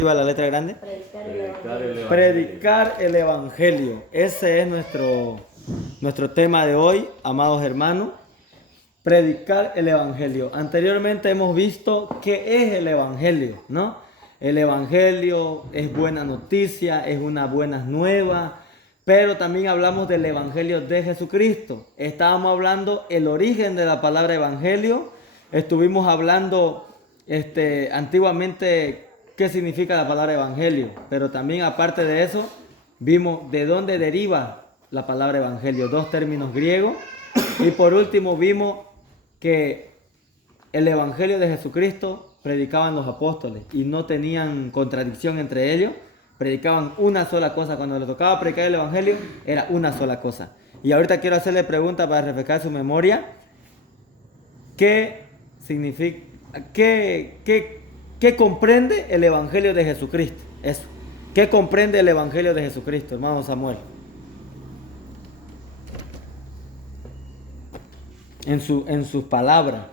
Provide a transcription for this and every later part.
La letra grande. Predicar el Evangelio. Ese es nuestro tema de hoy, amados hermanos. Predicar el Evangelio. Anteriormente hemos visto qué es el Evangelio, ¿no? El Evangelio es buena noticia, es una buena nueva, pero también hablamos del Evangelio de Jesucristo. Estábamos hablando el origen de la palabra Evangelio. Estuvimos hablando antiguamente qué significa la palabra Evangelio, pero también aparte de eso, vimos de dónde deriva la palabra Evangelio, dos términos griegos. Y por último vimos que el Evangelio de Jesucristo predicaban los apóstoles y no tenían contradicción entre ellos, predicaban una sola cosa. Cuando les tocaba predicar el Evangelio, era una sola cosa. Y ahorita quiero hacerle pregunta para refrescar su memoria. ¿Qué significa, qué comprende el Evangelio de Jesucristo? Eso. ¿Qué comprende el Evangelio de Jesucristo, hermano Samuel? En sus palabras,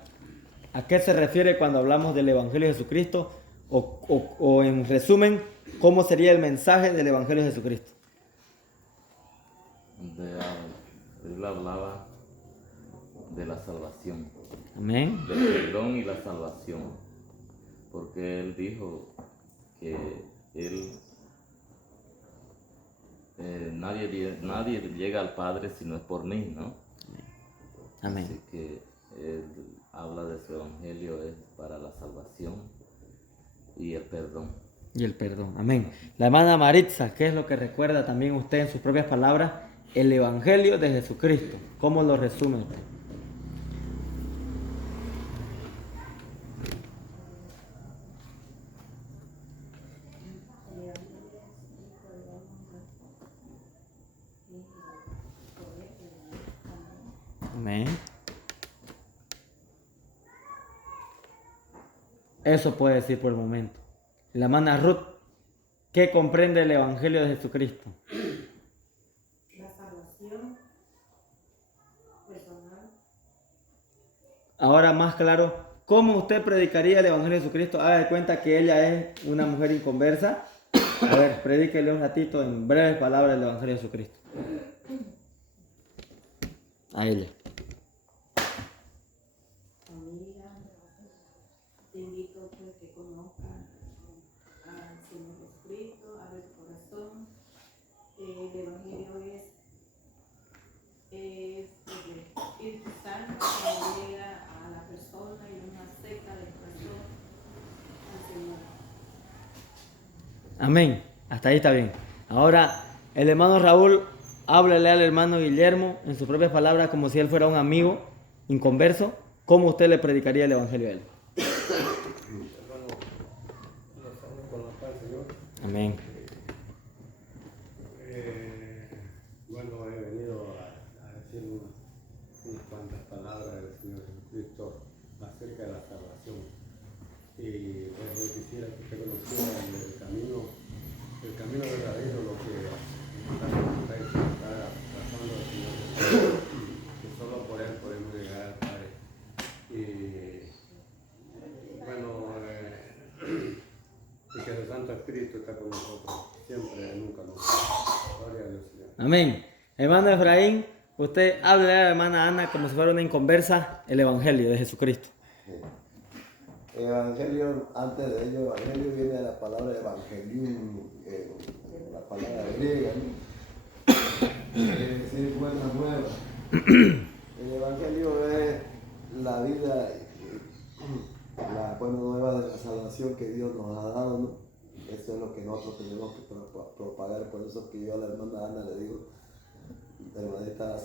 ¿a qué se refiere cuando hablamos del Evangelio de Jesucristo? O en resumen, ¿cómo sería el mensaje del Evangelio de Jesucristo? Él hablaba de la salvación, Amén. del perdón y la salvación, porque él dijo que nadie llega al Padre si no es por mí, ¿no? Amén. Así que él habla de su evangelio es para la salvación y el perdón. Y el perdón. Amén. La hermana Maritza, ¿qué es lo que recuerda también usted en sus propias palabras? El Evangelio de Jesucristo. ¿Cómo lo resume usted? Amén. Eso puede decir por el momento. La hermana Ruth, ¿qué comprende el Evangelio de Jesucristo? La salvación personal. Ahora más claro, ¿cómo usted predicaría el Evangelio de Jesucristo? Haga de cuenta que ella es una mujer inconversa. A ver, predíquele un ratito en breves palabras el Evangelio de Jesucristo. A ella. Familia, te invito pues que conozcan al Señor Jesucristo, abre tu corazón. El Evangelio es el Espíritu Santo que llega a la persona y nos acerca del corazón al Señor. Amén. Hasta ahí está bien. Ahora, el hermano Raúl, háblele al hermano Guillermo en sus propias palabras como si él fuera un amigo inconverso. ¿Cómo usted le predicaría el Evangelio a él? Hermano, los saludo con la paz del Señor. Amén. Bueno, he venido a decir unas cuantas palabras del Señor Jesucristo acerca de la salvación. Y pues, yo quisiera que usted conociera el camino verdadero, lo que está trazando el Señor Jesucristo, que solo por Él podemos llegar al Padre. Y bueno, y que el Santo Espíritu está con nosotros siempre, nunca nos. Gloria a Dios, Señor. Amén. Hermano Efraín, usted hable a la hermana Ana como si fuera una inconversa el Evangelio de Jesucristo. El Evangelio, antes de ello, Evangelio viene de la palabra Evangelium, la palabra griega, ¿no? Quiere decir buena nueva. El Evangelio es la vida, la buena nueva de la salvación que Dios nos ha dado, ¿no? Eso es lo que nosotros tenemos que propagar. Por eso que yo a la hermana Ana le digo, hermanita,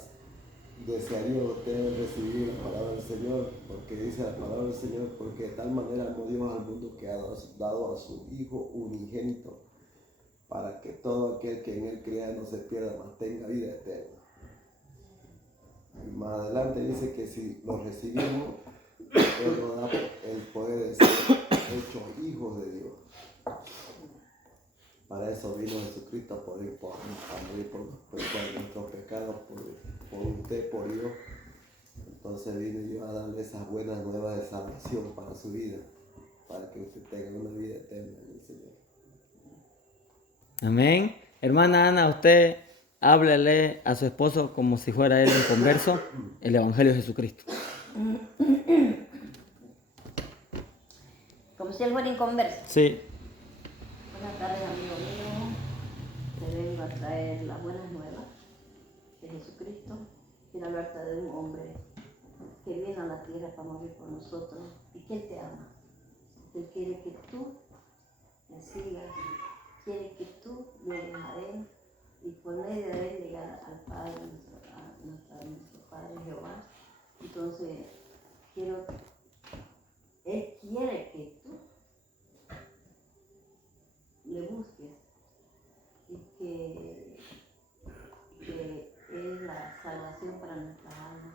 desearía usted recibir la palabra del Señor, porque dice la palabra del Señor, porque de tal manera amó Dios al mundo que ha dado a su Hijo unigénito, para que todo aquel que en Él crea no se pierda, mas tenga vida eterna. Y más adelante dice que si lo recibimos, Él nos da el poder de ser hechos hijos de Dios. Para eso vino Jesucristo, a morir por nuestros pecados, por usted, por Dios. Entonces vino yo a darle esas buenas nuevas de salvación para su vida, para que usted tenga una vida eterna en el Señor. Amén. Hermana Ana, usted háblele a su esposo como si fuera él un converso, el Evangelio de Jesucristo. Como si él fuera inconverso. Sí. Buenas tardes, amigo mío. Te vengo a traer las buenas nuevas de Jesucristo. Quiero hablarte de un hombre que viene a la tierra para morir por nosotros y que Él te ama. Él quiere que tú le sigas, quiere que tú llegues a Él y por medio de Él llegar al Padre, a nuestro Padre Jehová. Entonces, Él quiere que tú le busques y que es la salvación para nuestras almas,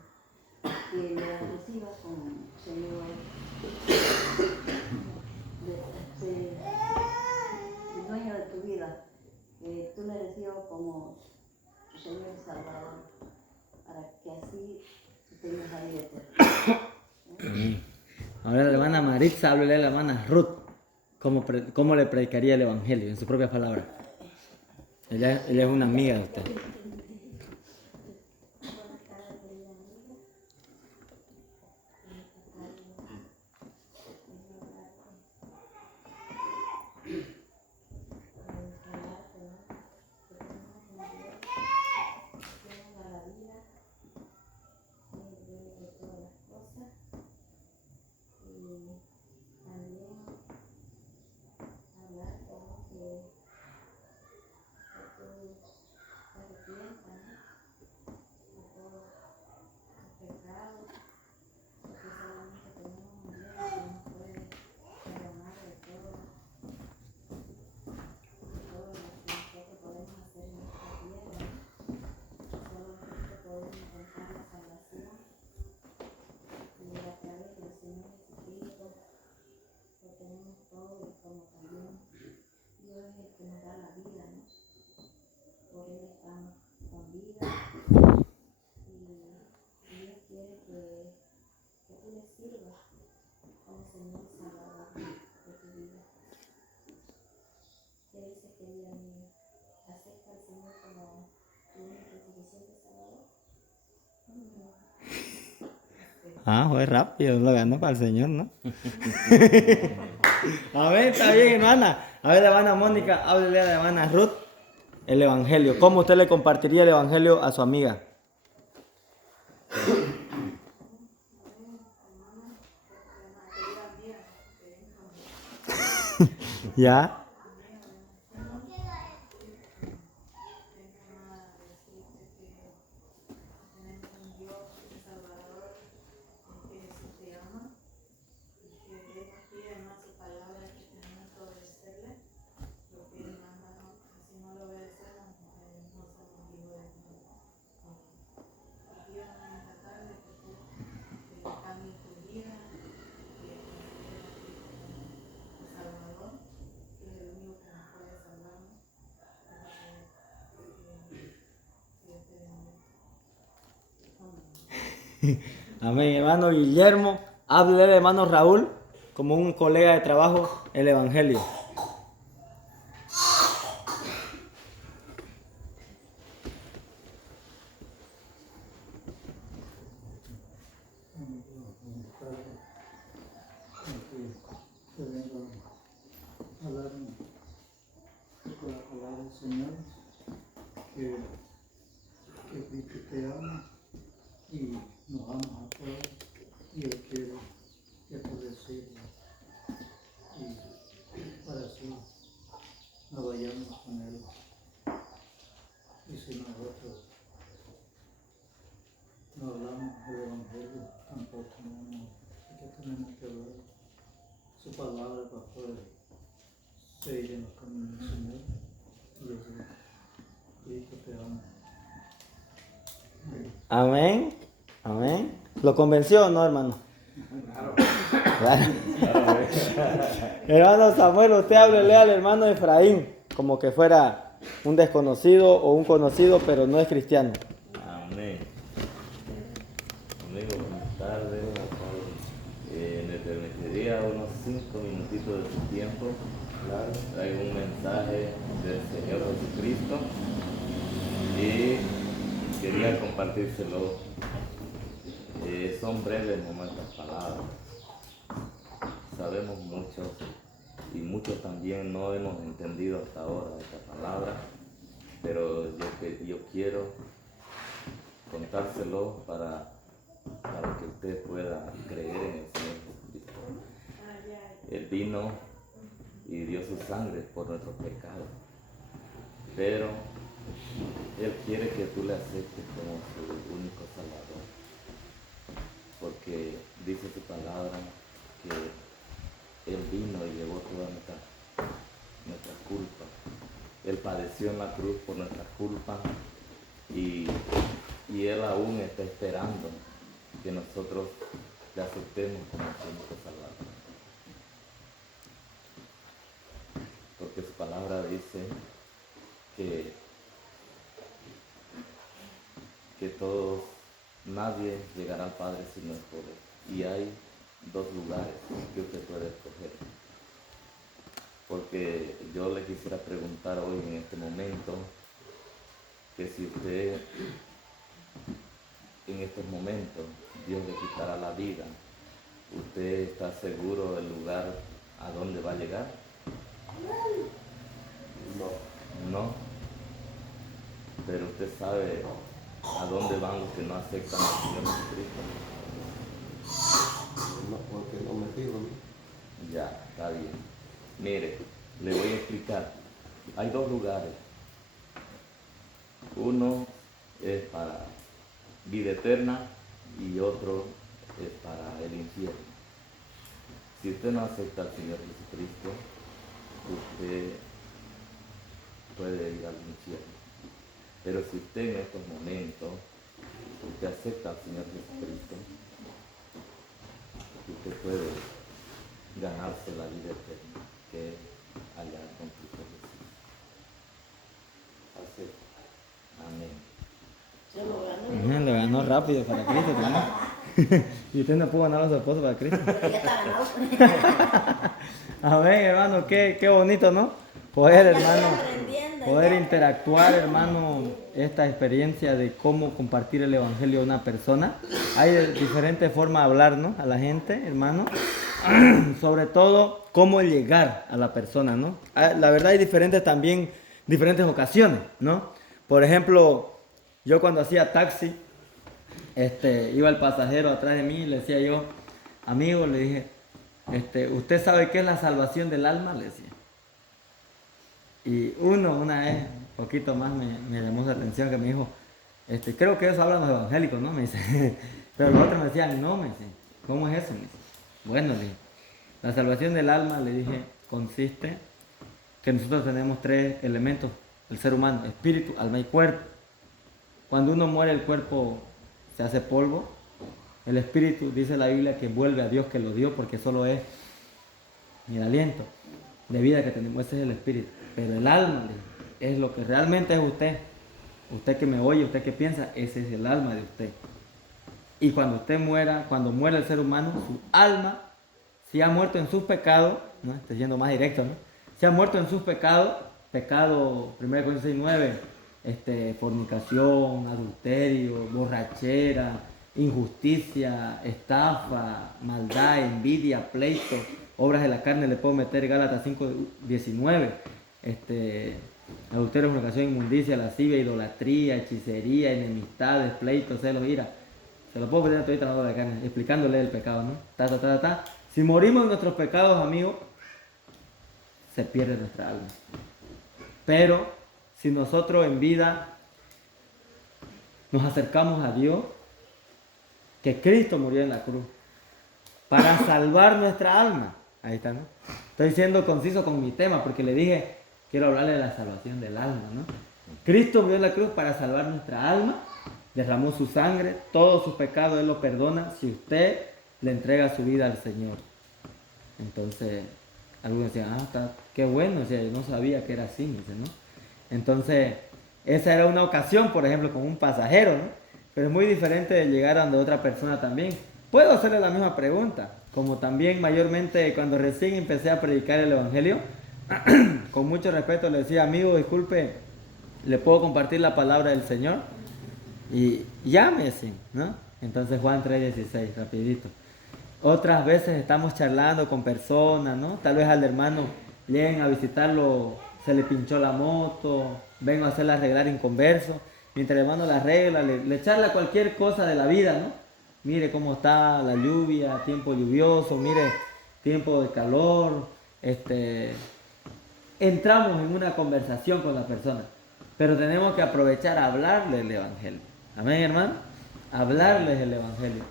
que le recibas como Señor, el dueño de tu vida, que tú le recibas como tu Señor y Salvador, para que así tú tengas la vida eterna. Ahora la hermana Maritza, háblele a la hermana Ruth cómo le predicaría el Evangelio en su propia palabra. Ella es una amiga de usted. Ah, fue rápido, lo ganó para el Señor, ¿no? A ver, está bien, hermana. A ver, la hermana Mónica, háblele a la hermana Ruth el Evangelio. ¿Cómo usted le compartiría el Evangelio a su amiga? ¿Ya? Amén, hermano Guillermo, háblele al hermano Raúl como un colega de trabajo el Evangelio. Te vengo a hablar con la palabra del Señor, que Cristo te ama y nos ama a todos, y Él quiere que tú le sirvas, y para así nos vayamos con Él. Y si nosotros no hablamos del Evangelio, tampoco tenemos que hablar su palabra para poder seguir en los caminos del Señor. Y eso, Cristo te ama. Amén, amén. ¿Lo convenció o no, hermano? Claro. Hermano Samuel, usted háblele al hermano Efraín como que fuera un desconocido o un conocido, pero no es cristiano. Amén. Amigo, buenas tardes. Me permitiría unos 5 minutitos de su tiempo. Traigo un mensaje mensaje del Señor Jesucristo y quería compartírselo. Son breves nuestras palabras. Sabemos mucho y muchos también no hemos entendido hasta ahora esta palabra, pero yo quiero contárselo para que usted pueda creer en el Señor Jesucristo. Él vino y dio su sangre por nuestros pecados, pero Él quiere que tú le aceptes como su único Salvador, porque dice su palabra que Él vino y llevó toda nuestra culpa. Él padeció en la cruz por nuestra culpa y Él aún está esperando que nosotros le aceptemos como su único Salvador. Porque su palabra dice que nadie llegará al Padre si no es por Él. Y hay dos lugares que usted puede escoger. Porque yo le quisiera preguntar hoy en este momento que si usted en estos momentos Dios le quitará la vida, ¿usted está seguro del lugar a donde va a llegar? No. Pero usted sabe a dónde van los que no aceptan al Señor Jesucristo. No, porque no me fijo. Ya, está bien. Mire, le voy a explicar. Hay dos lugares. Uno es para vida eterna y otro es para el infierno. Si usted no acepta al Señor Jesucristo, usted puede ir al infierno. Pero si usted en estos momentos, usted acepta al Señor Jesucristo, usted puede ganarse la vida eterna, que es allá con Cristo Jesús. Acepta. Amén. Se lo ganó. Lo ganó rápido para Cristo también. Y usted no pudo ganar a su esposo para Cristo. Pero ya está ganado. Amén, hermano, qué bonito, ¿no? Poder, Ya estoy hermano, aprendiendo, poder ya. interactuar, hermano, esta experiencia de cómo compartir el evangelio a una persona. Hay diferentes formas de hablar, ¿no? A la gente, hermano. Sobre todo, cómo llegar a la persona, ¿no? La verdad hay diferentes ocasiones, ¿no? Por ejemplo, yo cuando hacía taxi, iba el pasajero atrás de mí y le decía yo, amigo, le dije, ¿usted sabe qué es la salvación del alma? Le decía. Y una vez, un poquito más me llamó la atención que me dijo, creo que eso hablan los evangélicos, ¿no? Me dice, pero los otros me decían, no, me dice, ¿cómo es eso? Me dice, bueno, le dije, la salvación del alma, le dije, consiste que nosotros tenemos tres elementos del ser humano, espíritu, alma y cuerpo. Cuando uno muere, el cuerpo se hace polvo. El espíritu, dice la Biblia, que vuelve a Dios que lo dio, porque solo es el aliento de vida que tenemos, ese es el espíritu. Pero el alma es lo que realmente es usted. Usted que me oye, usted que piensa, ese es el alma de usted. Y cuando usted muera, cuando muere el ser humano, su alma, si ha muerto en sus pecados, ¿no? Estoy yendo más directo, ¿no? Si ha muerto en sus pecados, pecado, 1 Corintios 6:9, fornicación, adulterio, borrachera, injusticia, estafa, maldad, envidia, pleito, obras de la carne, le puedo meter Gálatas 5:19, adulterio, fornicación, inmundicia, lascivia, idolatría, hechicería, enemistades, pleitos, celos, ira. Se lo puedo meter ahorita en la obra de la carne, explicándole el pecado, ¿no? Si morimos en nuestros pecados, amigos, se pierde nuestra alma. Pero si nosotros en vida nos acercamos a Dios, que Cristo murió en la cruz para salvar nuestra alma. Ahí está, ¿no? Estoy siendo conciso con mi tema porque le dije, quiero hablarle de la salvación del alma, ¿no? Cristo murió en la cruz para salvar nuestra alma, derramó su sangre, todos sus pecados Él los perdona si usted le entrega su vida al Señor. Entonces, algunos decían, qué bueno, o sea, yo no sabía que era así, dice, ¿no? Entonces, esa era una ocasión, por ejemplo, con un pasajero, ¿no? Pero es muy diferente de llegar a donde otra persona también. Puedo hacerle la misma pregunta, como también mayormente cuando recién empecé a predicar el Evangelio, con mucho respeto le decía, amigo, disculpe, ¿le puedo compartir la palabra del Señor? Y ya me decían, ¿no? Entonces Juan 3:16, rapidito. Otras veces estamos charlando con personas, ¿no? Tal vez al hermano lleguen a visitarlo, se le pinchó la moto, vengo a hacerla arreglar inconverso. Mientras el hermano la arregla, le charla cualquier cosa de la vida, ¿no? Mire cómo está la lluvia, tiempo lluvioso, mire, tiempo de calor. Entramos en una conversación con la persona, pero tenemos que aprovechar a hablarle el Evangelio. Amén, hermano. Hablarles el Evangelio.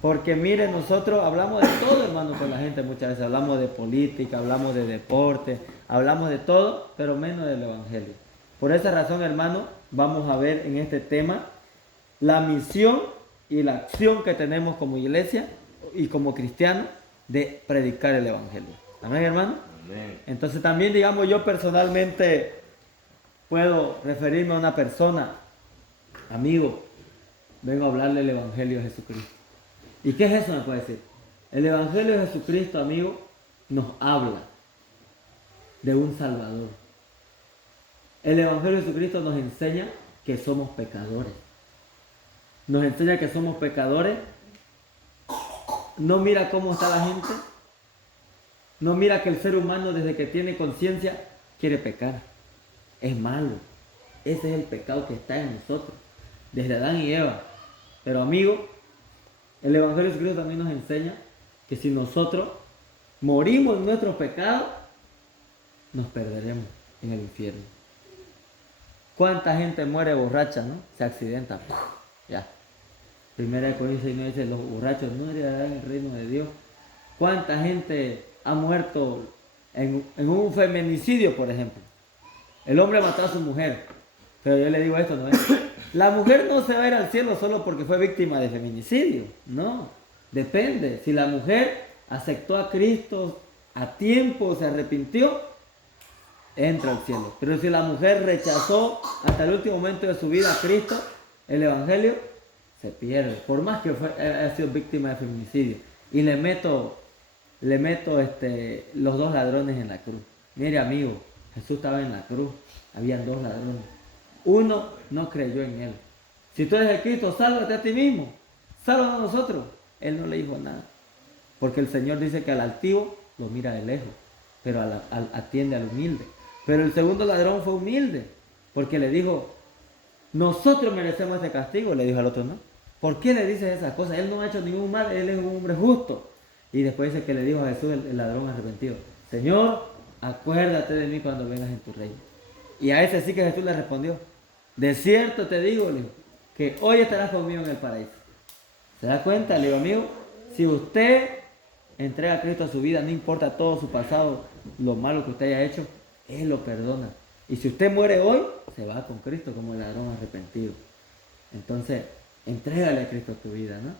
Porque mire, nosotros hablamos de todo, hermano, con la gente muchas veces. Hablamos de política, hablamos de deporte, hablamos de todo, pero menos del Evangelio. Por esa razón, hermano, vamos a ver en este tema la misión y la acción que tenemos como iglesia y como cristianos de predicar el Evangelio. Amén, hermano. Amén. Entonces también, digamos, yo personalmente puedo referirme a una persona, amigo, vengo a hablarle el Evangelio de Jesucristo. ¿Y qué es eso? Me puede decir. El Evangelio de Jesucristo, amigo, nos habla de un Salvador. El Evangelio de Jesucristo nos enseña que somos pecadores. Nos enseña que somos pecadores. No mira cómo está la gente. No mira que el ser humano desde que tiene conciencia quiere pecar. Es malo. Ese es el pecado que está en nosotros. Desde Adán y Eva. Pero amigo, el Evangelio de Jesucristo también nos enseña que si nosotros morimos en nuestros pecados, nos perderemos en el infierno. ¿Cuánta gente muere borracha, no? Se accidenta. Ya. Primera de Corintios 6 dice, los borrachos no heredarán el reino de Dios. ¿Cuánta gente ha muerto en un feminicidio, por ejemplo? El hombre mató a su mujer. Pero yo le digo esto, ¿no? La mujer no se va a ir al cielo solo porque fue víctima de feminicidio. No. Depende. Si la mujer aceptó a Cristo a tiempo, se arrepintió, entra al cielo. Pero si la mujer rechazó hasta el último momento de su vida a Cristo, el Evangelio, se pierde. Por más que haya sido víctima de feminicidio. Y le meto los dos ladrones en la cruz. Mire, amigo, Jesús estaba en la cruz. Habían dos ladrones. Uno no creyó en él. Si tú eres el Cristo, sálvate a ti mismo. Sálvanos a nosotros. Él no le dijo nada. Porque el Señor dice que al altivo lo mira de lejos, pero atiende al humilde. Pero el segundo ladrón fue humilde, porque le dijo, nosotros merecemos este castigo. Le dijo al otro, no. ¿Por qué le dices esas cosas? Él no ha hecho ningún mal, él es un hombre justo. Y después dice que le dijo a Jesús, el ladrón arrepentido, Señor, acuérdate de mí cuando vengas en tu reino. Y a ese sí que Jesús le respondió, de cierto te digo, le dijo, que hoy estarás conmigo en el paraíso. ¿Se da cuenta? Le digo, amigo, si usted entrega a Cristo a su vida, no importa todo su pasado, lo malo que usted haya hecho, Él lo perdona. Y si usted muere hoy, se va con Cristo como el ladrón arrepentido. Entonces, entrégale a Cristo tu vida, ¿no?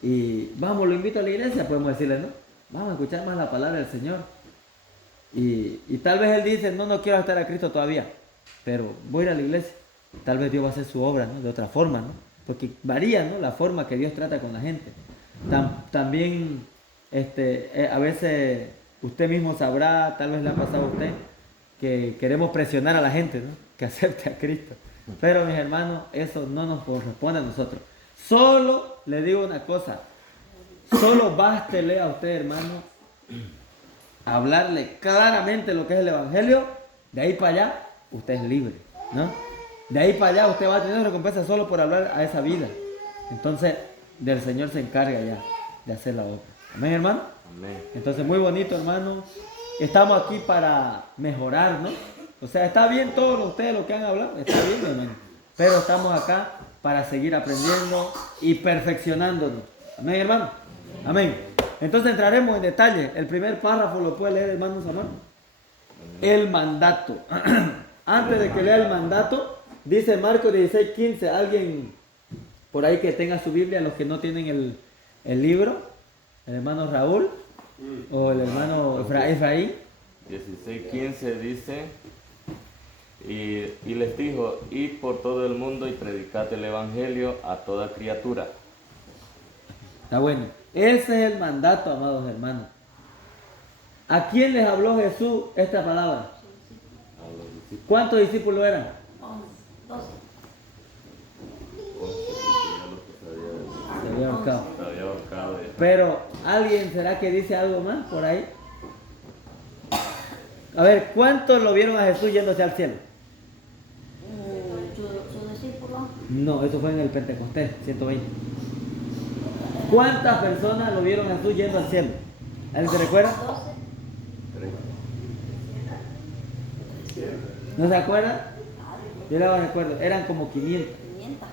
Y vamos, lo invito a la iglesia, podemos decirle, ¿no? Vamos a escuchar más la palabra del Señor. Y tal vez Él dice, no quiero estar a Cristo todavía, pero voy a ir a la iglesia. Tal vez Dios va a hacer su obra, ¿no? De otra forma, ¿no? Porque varía, ¿no? La forma que Dios trata con la gente. También, a veces usted mismo sabrá, tal vez le ha pasado a usted, que queremos presionar a la gente, ¿no? Que acepte a Cristo. Pero mis hermanos, eso no nos corresponde a nosotros. Solo le digo una cosa, solo bástele a usted, hermano, hablarle claramente lo que es el Evangelio. De ahí para allá, usted es libre, ¿no? De ahí para allá usted va a tener recompensa solo por hablar a esa vida. Entonces, del Señor se encarga ya de hacer la obra. Amén, hermano. Amén. Entonces, muy bonito, hermano. Estamos aquí para mejorar, ¿no? O sea, está bien todo ustedes lo que han hablado, está bien, hermano. Pero estamos acá para seguir aprendiendo y perfeccionándonos. Amén, hermano. Amén. Entonces entraremos en detalle. El primer párrafo lo puede leer, hermano Samuel. El mandato. Antes de que lea el mandato, dice Marcos 16:15. Alguien por ahí que tenga su Biblia, los que no tienen el libro, el hermano Raúl o el hermano Efraín. 16:15 dice, y les dijo, id por todo el mundo y predicad el Evangelio a toda criatura. Está bueno. Ese es el mandato, amados hermanos. ¿A quién les habló Jesús esta palabra? A los discípulos. ¿Cuántos discípulos eran? 12. Se había ahorcado. Se había ahorcado. Pero, ¿alguien será que dice algo más por ahí? A ver, ¿cuántos lo vieron a Jesús yéndose al cielo? Su discípulo, No, eso fue en el Pentecostés, 120. ¿Cuántas personas lo vieron a Jesús yendo al cielo? ¿Alguien se recuerda? 12. ¿No se acuerda? Yo no recuerdo, eran como 500. 500.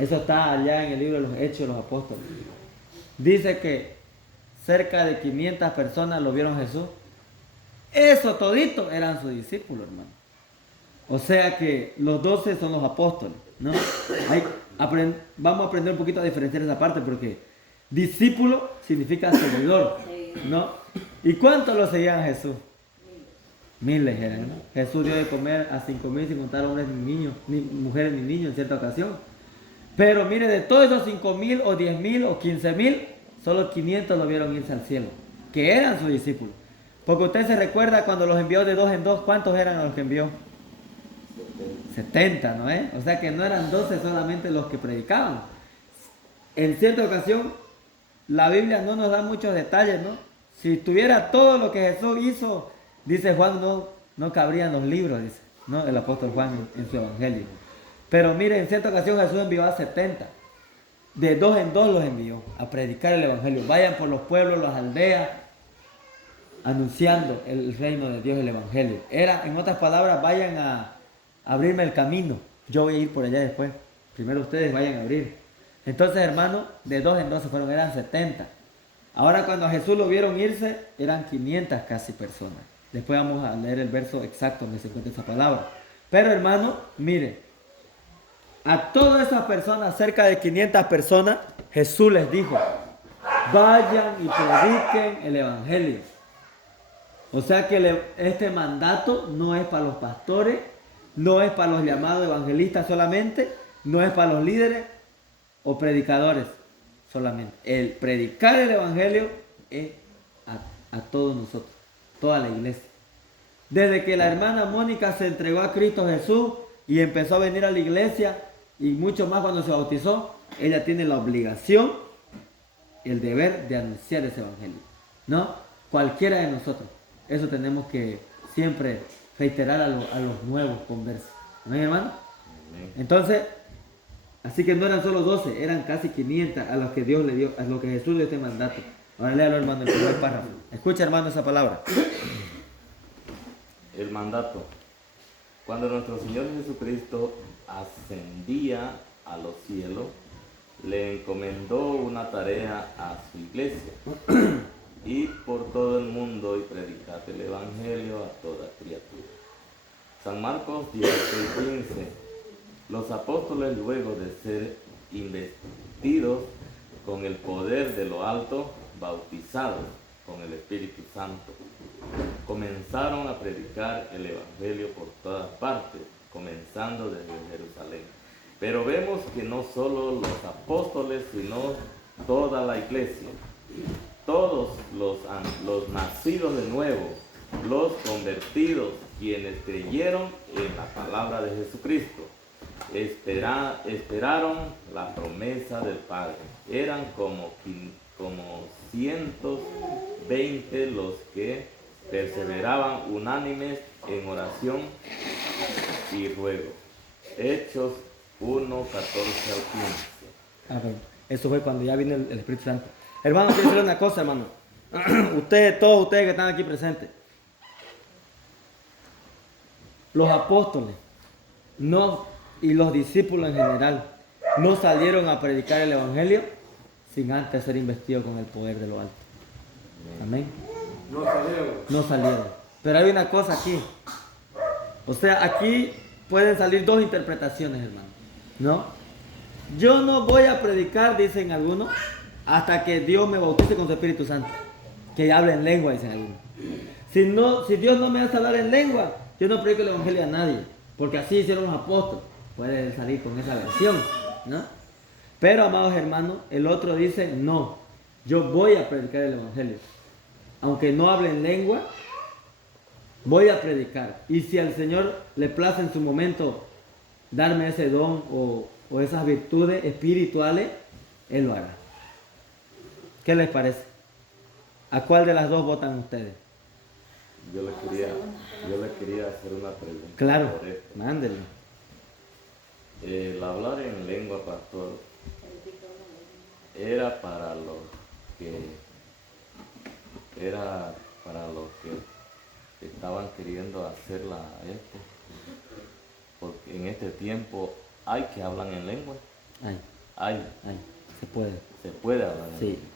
Eso está allá en el libro de los Hechos de los Apóstoles. Dice que cerca de 500 personas lo vieron a Jesús. Eso todito eran sus discípulos, hermano. O sea que los 12 son los apóstoles, ¿no? Vamos a aprender un poquito a diferenciar esa parte porque discípulo significa seguidor, ¿no? ¿Y cuántos lo seguían a Jesús? Miles eran, ¿no? Jesús dio de comer a 5,000 sin contar hombres ni niños, ni mujeres ni niños en cierta ocasión. Pero mire, de todos esos 5,000 o 10,000 o 15,000, solo 500 lo vieron irse al cielo, que eran sus discípulos. Porque usted se recuerda cuando los envió de 2 en 2, ¿cuántos eran los que envió? 70, ¿no es? O sea que no eran 12 solamente los que predicaban. En cierta ocasión, la Biblia no nos da muchos detalles, ¿no? Si tuviera todo lo que Jesús hizo, dice Juan, no cabrían los libros, dice, ¿no? El apóstol Juan en su evangelio. Pero mire, en cierta ocasión Jesús envió a 70. De 2 en 2 los envió a predicar el evangelio. Vayan por los pueblos, las aldeas, anunciando el reino de Dios, el evangelio. Era, en otras palabras, vayan a abrirme el camino. Yo voy a ir por allá después. Primero ustedes vayan a abrir. Entonces, hermanos, de 2 en 2 se fueron, eran 70. Ahora cuando a Jesús lo vieron irse, eran 500 casi personas. Después vamos a leer el verso exacto donde se encuentra esa palabra. Pero, hermano, mire, a todas esas personas, cerca de 500 personas, Jesús les dijo, vayan y prediquen el evangelio. O sea que este mandato no es para los pastores, no es para los llamados evangelistas solamente, no es para los líderes o predicadores solamente. El predicar el evangelio es a todos nosotros, toda la iglesia. Desde que la hermana Mónica se entregó a Cristo Jesús y empezó a venir a la iglesia, y mucho más cuando se bautizó, ella tiene la obligación, el deber de anunciar ese evangelio, ¿no? Cualquiera de nosotros. Eso tenemos que siempre reiterar a los nuevos conversos. ¿Amén, hermano? Entonces, así que no eran solo 12, eran casi 500 a los que Dios le dio, a los que Jesús le dio este mandato. Ahora léalo, hermano, el primer párrafo. Escucha, hermano, esa palabra. El mandato. Cuando nuestro Señor Jesucristo ascendía a los cielos, le encomendó una tarea a su iglesia. Ir por todo el mundo y predicar el evangelio a toda criatura. San Marcos 16:15. Los apóstoles, luego de ser investidos con el poder de lo alto, bautizados con el Espíritu Santo, comenzaron a predicar el evangelio por todas partes, comenzando desde Jerusalén. Pero vemos que no solo los apóstoles, sino toda la iglesia, todos los nacidos de nuevo, los convertidos, quienes creyeron en la palabra de Jesucristo, esperaron la promesa del Padre. Eran como 120 los que perseveraban unánimes en oración y ruego. Hechos 1, 14 al 15. A ver, eso fue cuando ya vino el Espíritu Santo. Hermano, quiero decirle una cosa, hermano. Todos ustedes que están aquí presentes. Los apóstoles y los discípulos en general no salieron a predicar el evangelio sin antes ser investidos con el poder de lo alto. Amén. No salieron. Pero hay una cosa aquí. O sea, aquí pueden salir dos interpretaciones, hermano. ¿No? Yo no voy a predicar, dicen algunos, hasta que Dios me bautice con su Espíritu Santo. Que hable en lengua, dicen algunos. Si Dios no me hace hablar en lengua, yo no predico el evangelio a nadie. Porque así hicieron los apóstoles. Puede salir con esa versión, ¿no? Pero, amados hermanos, el otro dice, no, yo voy a predicar el evangelio. aunque no hable en lengua, voy a predicar. Y si al Señor le place en su momento darme ese don o esas virtudes espirituales, Él lo hará. ¿Qué les parece? ¿A cuál de las dos votan ustedes? Yo le quería hacer una pregunta. Claro, Por esto. mándele. El hablar en lengua, pastor, era para los que estaban queriendo hacerla esto, porque en este tiempo hay que hablan en lengua, Ay, se puede. se puede hablar en Sí. lengua.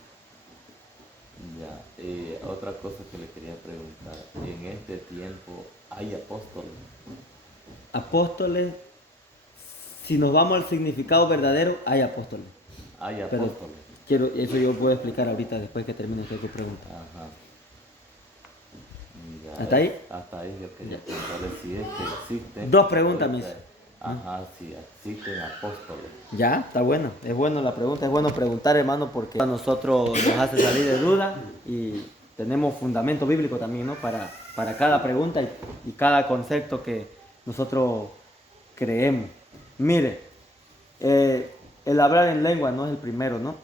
Ya, otra cosa que le quería preguntar, en este tiempo hay apóstoles. Apóstoles, si nos vamos al significado verdadero, hay apóstoles. Hay Pero apóstoles. eso yo puedo explicar ahorita después que termine usted tu pregunta. Ajá. Ya, ¿Hasta ahí? Hasta ahí yo quería preguntarle si es que existen. Dos preguntas, ahorita, mis. Ajá, si existen apóstoles. Ya, está buena. Es bueno la pregunta, es bueno preguntar, hermano, porque a nosotros nos hace salir de duda y tenemos fundamento bíblico también, ¿no? Para cada pregunta y cada concepto que nosotros creemos. Mire, el hablar en lengua no es el primero, ¿no?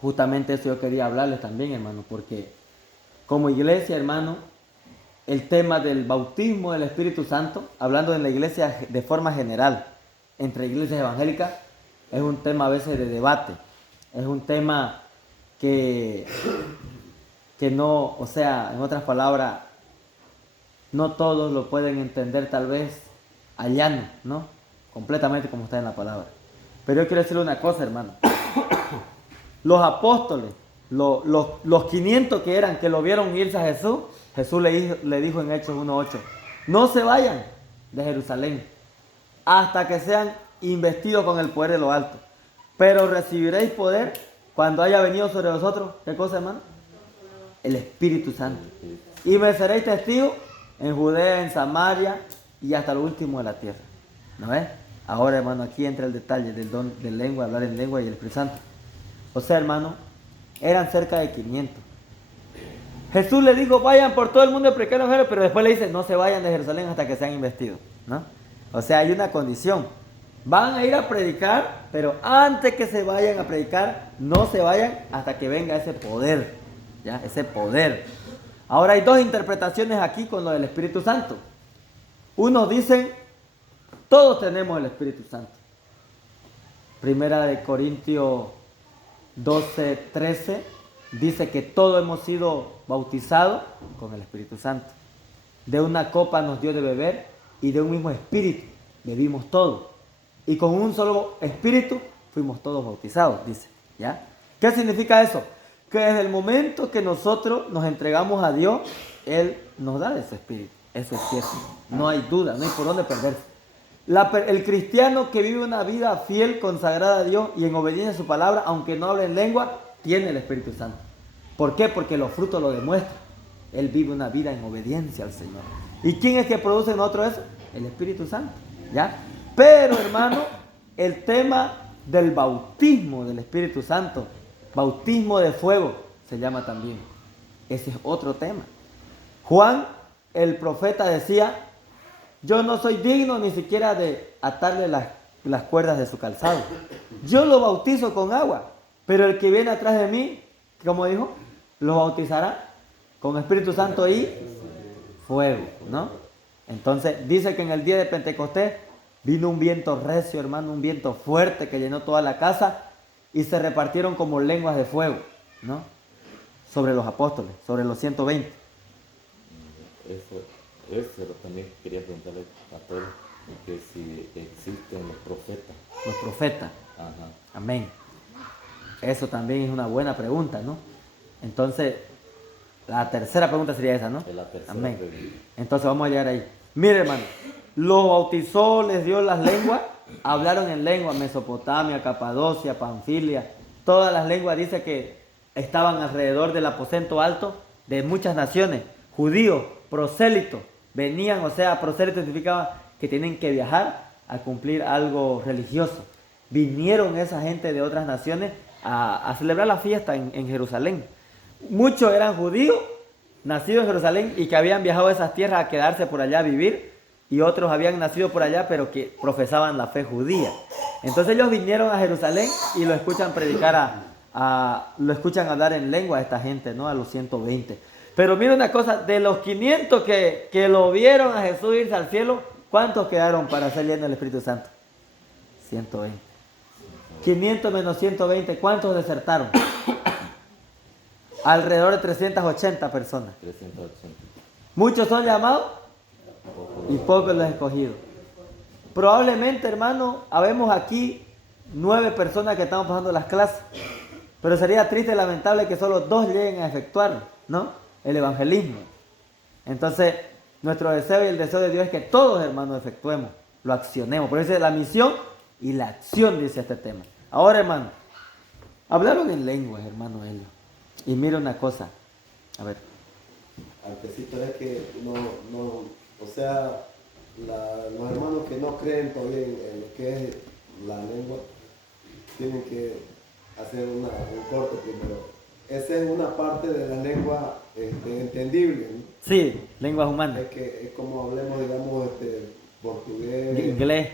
Justamente eso yo quería hablarles también, hermano, porque como iglesia, hermano, el tema del bautismo del Espíritu Santo, hablando en la iglesia de forma general, entre iglesias evangélicas, es un tema a veces de debate, es un tema que no, o sea, en otras palabras, no todos lo pueden entender tal vez al llano, ¿no? Completamente como está en la palabra. Pero yo quiero decirle una cosa, hermano. Los apóstoles, los 500 que lo vieron irse a Jesús, Jesús le dijo en Hechos 1:8, no se vayan de Jerusalén hasta que sean investidos con el poder de lo alto, pero recibiréis poder cuando haya venido sobre vosotros, ¿qué cosa, hermano? El Espíritu Santo. Y me seréis testigos en Judea, en Samaria y hasta lo último de la tierra. ¿No ves? Ahora, hermano, aquí entra el detalle del don de lengua, hablar en lengua y el Espíritu Santo. O sea, hermano, eran cerca de 500. Jesús le dijo, vayan por todo el mundo a predicar el evangelio, pero después le dice, no se vayan de Jerusalén hasta que sean investidos, ¿no? O sea, hay una condición. Van a ir a predicar, pero antes que se vayan a predicar, no se vayan hasta que venga ese poder, ¿ya? Ese poder. Ahora hay dos interpretaciones aquí con lo del Espíritu Santo. Unos dicen, todos tenemos el Espíritu Santo. Primera de Corintios 12:13 dice que todos hemos sido bautizados con el Espíritu Santo. De una copa nos dio de beber y de un mismo espíritu bebimos todos. Y con un solo espíritu fuimos todos bautizados, dice. ¿Ya? ¿Qué significa eso? Que desde el momento que nosotros nos entregamos a Dios, Él nos da de ese espíritu. Eso es cierto. No hay duda, no hay por dónde perderse. El cristiano que vive una vida fiel, consagrada a Dios y en obediencia a su palabra, aunque no hable en lengua, tiene el Espíritu Santo. ¿Por qué? Porque los frutos lo demuestran. Él vive una vida en obediencia al Señor. ¿Y quién es que produce en nosotros eso? El Espíritu Santo. ¿Ya? Pero, hermano, el tema del bautismo del Espíritu Santo, bautismo de fuego, se llama también. Ese es otro tema. Juan, el profeta, decía, yo no soy digno ni siquiera de atarle las cuerdas de su calzado. Yo lo bautizo con agua, pero el que viene atrás de mí, como dijo, lo bautizará con Espíritu Santo y fuego, ¿no? Entonces dice que en el día de Pentecostés vino un viento recio, hermano, un viento fuerte que llenó toda la casa y se repartieron como lenguas de fuego, ¿no? Sobre los apóstoles, sobre los 120. Eso también quería preguntarle a todos, que si existen los profetas. Los profetas. Ajá. Amén. Eso también es una buena pregunta, ¿no? Entonces, la tercera pregunta sería esa, ¿no? Es la tercera Amén. pregunta. Entonces vamos a llegar ahí. Mire, hermano, los bautizó, les dio las lenguas, hablaron en lengua, Mesopotamia, Capadocia, Panfilia, todas las lenguas dice que estaban alrededor del aposento alto de muchas naciones, judíos, prosélitos, venían, o sea, prosélito significaba que tienen que viajar a cumplir algo religioso. Vinieron esa gente de otras naciones a celebrar la fiesta en Jerusalén. muchos eran judíos, nacidos en Jerusalén y que habían viajado a esas tierras a quedarse por allá a vivir, y otros habían nacido por allá pero que profesaban la fe judía. Entonces ellos vinieron a Jerusalén y lo escuchan predicar lo escuchan hablar en lengua a esta gente, ¿no? A los 120. Pero mira una cosa, de los 500 que lo vieron a Jesús irse al cielo, ¿cuántos quedaron para ser llenos del Espíritu Santo? 120. 500 menos 120, ¿cuántos desertaron? Alrededor de 380 personas. 380. Muchos son llamados y pocos los escogidos. Probablemente, hermano, habemos aquí 9 personas que estamos pasando las clases, pero sería triste y lamentable que solo 2 lleguen a efectuar, ¿no?, el evangelismo. Entonces, nuestro deseo y el deseo de Dios es que todos, hermanos, efectuemos, lo accionemos. Por eso es la misión y la acción, dice este tema. Ahora, hermano, hablaron en lenguas, hermano Helio. Y mira una cosa, a ver. Antecito es que o sea, los hermanos que no creen todavía en lo que es la lengua, tienen que hacer un corte primero. Esa es una parte de la lengua entendible, ¿no? Sí, lenguas humanas. Es como hablemos, digamos, portugués, Inglés.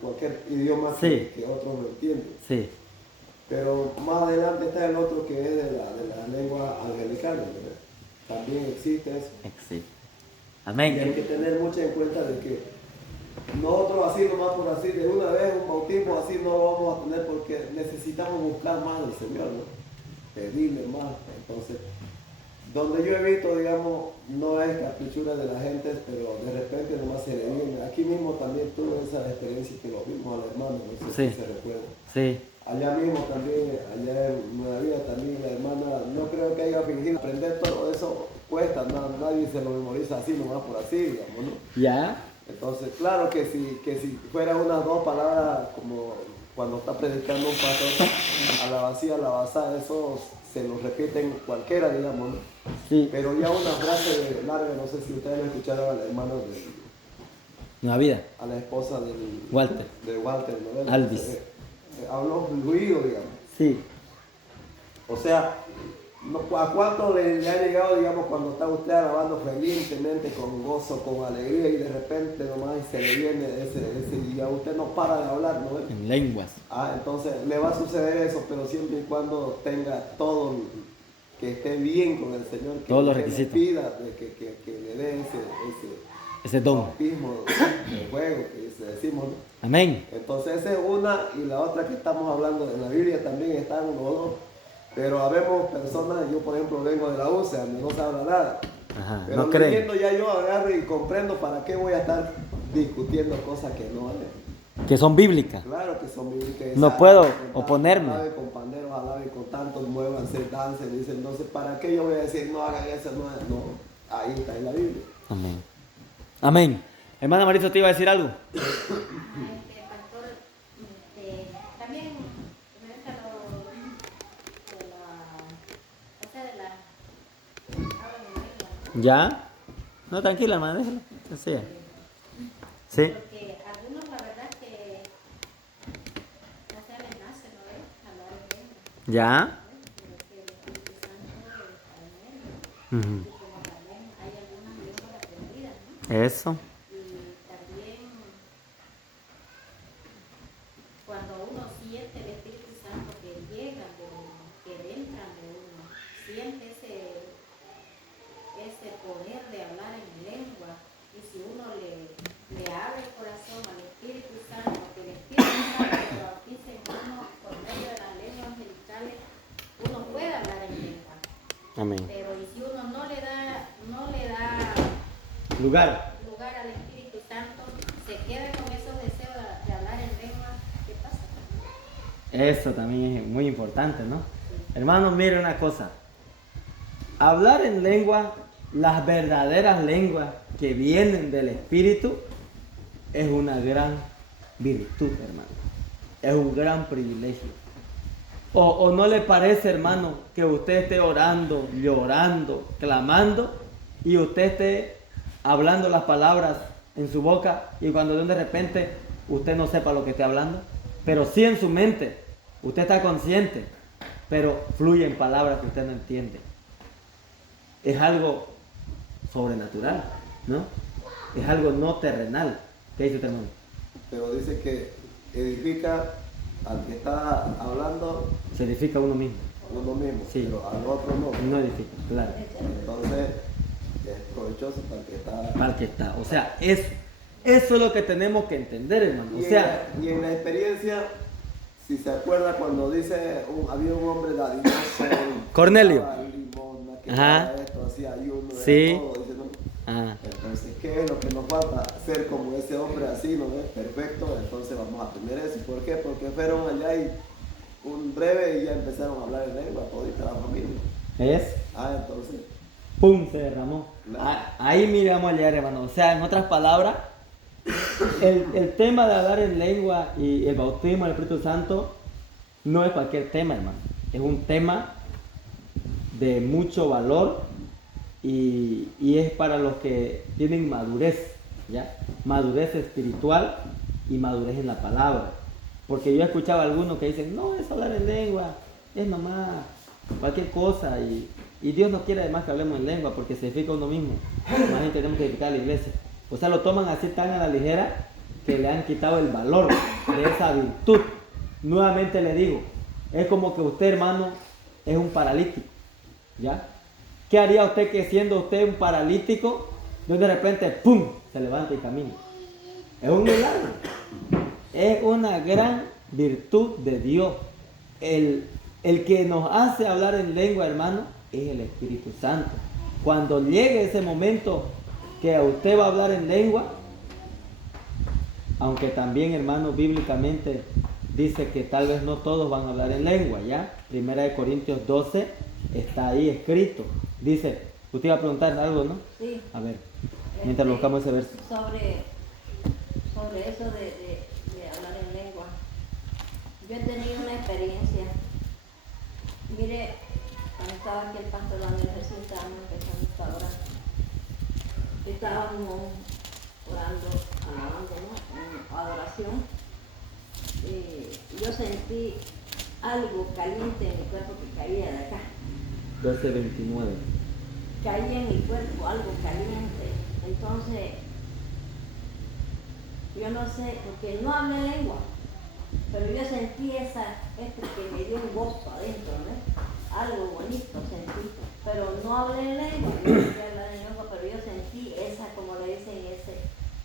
cualquier idioma Sí. que otros lo entienden. Sí. Pero más adelante está el otro que es de las lenguas angelicales, ¿verdad? También existe eso. Existe. Y hay Amén. que tener mucho en cuenta de que nosotros así nomás por así, de una vez un bautismo así no lo vamos a tener porque necesitamos buscar más del Señor, ¿no? Pedirle más. Entonces, donde yo he visto, digamos, no es caprichura de la gente, pero de repente nomás se le viene. Aquí mismo también tuve esa experiencia que lo vimos al hermano, no sé Sí. si se recuerda. Sí. Allá mismo también, allá en Nueva Vida también la hermana, no creo que haya fingido aprender todo eso, cuesta, nadie se lo memoriza así nomás por así, digamos, ¿no? ¿Ya? Entonces, claro que si fuera unas 2 palabras, como cuando está predicando un pastor, a la vacía, a la basada, eso se lo repiten cualquiera, digamos, ¿no? Sí. Pero ya una frase larga, no sé si ustedes lo escucharon al hermano Nueva vida. a la esposa de Walter. Walter, ¿no? Alvis. Habló fluido, digamos. Sí. O sea, ¿a cuánto le ha llegado, digamos, cuando está usted alabando fervientemente, con gozo, con alegría, y de repente nomás se le viene ese y ya usted no para de hablar, ¿no? En lenguas. Entonces le va a suceder eso, pero siempre y cuando tenga todo, que esté bien con el Señor, que Todos los le requisitos. pida que le dé Ese don. bautismo de fuego, que decimos, ¿no? Amén. Entonces esa es una, y la otra que estamos hablando en la Biblia también están los dos. Pero habemos personas, yo por ejemplo vengo de la UCE, donde no se habla nada. Ajá. Pero No creen. leyendo ya yo agarro y comprendo para qué voy a estar discutiendo cosas que no valen. Que son bíblicas. Claro que son bíblicas. No puedo oponerme. Alabe con panderos, alabe con tantos, muévanse, dancen, dicen. Entonces, ¿para qué yo voy a decir no hagan eso? No, ahí está en la Biblia. Amén. Amén. Hermana Marisa, ¿te iba a decir algo? Pastor, también me gusta ¿Ya? No, tranquila, hermana, déjalo. Así es. Sí. porque algunos la verdad que no se les nace, ¿no ves? Hablar en lengua, ¿Ya? pero que el Espíritu Santo está en él. Ujú. Y como también hay algunas lenguas aprendidas, ¿no? Eso. Y también cuando uno siente el Espíritu Santo que llega de uno, que entra de uno, siente ese poder de hablar en lengua, y si uno le abre el corazón al Espíritu Santo, que el Espíritu Santo lo bautice en uno por medio de las lenguas angelicales, uno puede hablar en lengua. Amén. Pero y si uno no le da Lugar. lugar al Espíritu Santo, se queda con esos deseos de hablar en lengua, ¿qué pasa? Eso también es muy importante, ¿no? Hermanos, miren una cosa. Hablar en lengua, las verdaderas lenguas que vienen del Espíritu, es una gran virtud, hermano. Es un gran privilegio. ¿O no le parece, hermano, que usted esté orando, llorando, clamando, y usted esté hablando las palabras en su boca, y cuando de repente usted no sepa lo que esté hablando? Pero sí en su mente, usted está consciente, pero fluyen palabras que usted no entiende. es algo sobrenatural, ¿no? Es algo no terrenal. ¿Qué dice usted, hermano? Pero dice que edifica al que está hablando Se edifica uno mismo. uno mismo, Sí. pero al otro no. No edifica, claro. Entonces, es provechoso para el que está. Para el que está. O sea, eso es lo que tenemos que entender, hermano. O Y, sea, y en la experiencia, si se acuerda cuando dice, había un hombre dadivoso, Cornelio. daba limosna, que Ajá. daba esto, hacía ayuno, Sí. todo, dice, ¿no? ajá. Entonces, ¿qué es lo que nos falta? Ser como ese hombre así, ¿no ves? Perfecto, entonces vamos a aprender eso. ¿Y por qué? Porque fueron allá y un breve y ya empezaron a hablar en lengua, todita la familia. ¿Es? Entonces, ¡Pum! Se derramó. Claro. Ahí miramos a llegar, hermano. O sea, en otras palabras, el tema de hablar en lengua y el bautismo del Espíritu Santo no es cualquier tema, hermano. Es un tema de mucho valor y es para los que tienen madurez, ¿ya? Madurez espiritual y madurez en la palabra. Porque yo he escuchado a algunos que dicen, no, es hablar en lengua, es nomás cualquier cosa y Dios no quiere además que hablemos en lengua porque se edifica uno mismo. Más bien tenemos que edificar a la iglesia. O sea, lo toman así tan a la ligera que le han quitado el valor de esa virtud. Nuevamente le digo, es como que usted, hermano, es un paralítico, ¿ya? ¿Qué haría usted que siendo usted un paralítico, de repente, ¡pum!, se levanta y camina? Es un milagro. Es una gran virtud de Dios. El que nos hace hablar en lengua, hermano, es el Espíritu Santo. Cuando llegue ese momento que usted va a hablar en lengua, aunque también, hermano, bíblicamente dice que tal vez no todos van a hablar en lengua, ¿ya? Primera de Corintios 12 está ahí escrito. Dice, usted iba a preguntar algo, ¿no? Sí. A ver, mientras buscamos ese verso. Sobre eso de hablar en lengua. Yo he tenido una experiencia. Mire, cuando estaba aquí el pastor Daniel Jesús, estábamos empezando esta hora. Estábamos orando, alabando, ¿no? En adoración. Yo sentí algo caliente en mi cuerpo que caía de acá. 12:29. Caía en mi cuerpo algo caliente. Entonces, yo no sé, porque no hablé lengua, pero yo sentí que me dio un gozo adentro, ¿no? Algo bonito sentí, pero no hablé lengua, yo no quería hablar en lengua, pero yo sentí como le dicen,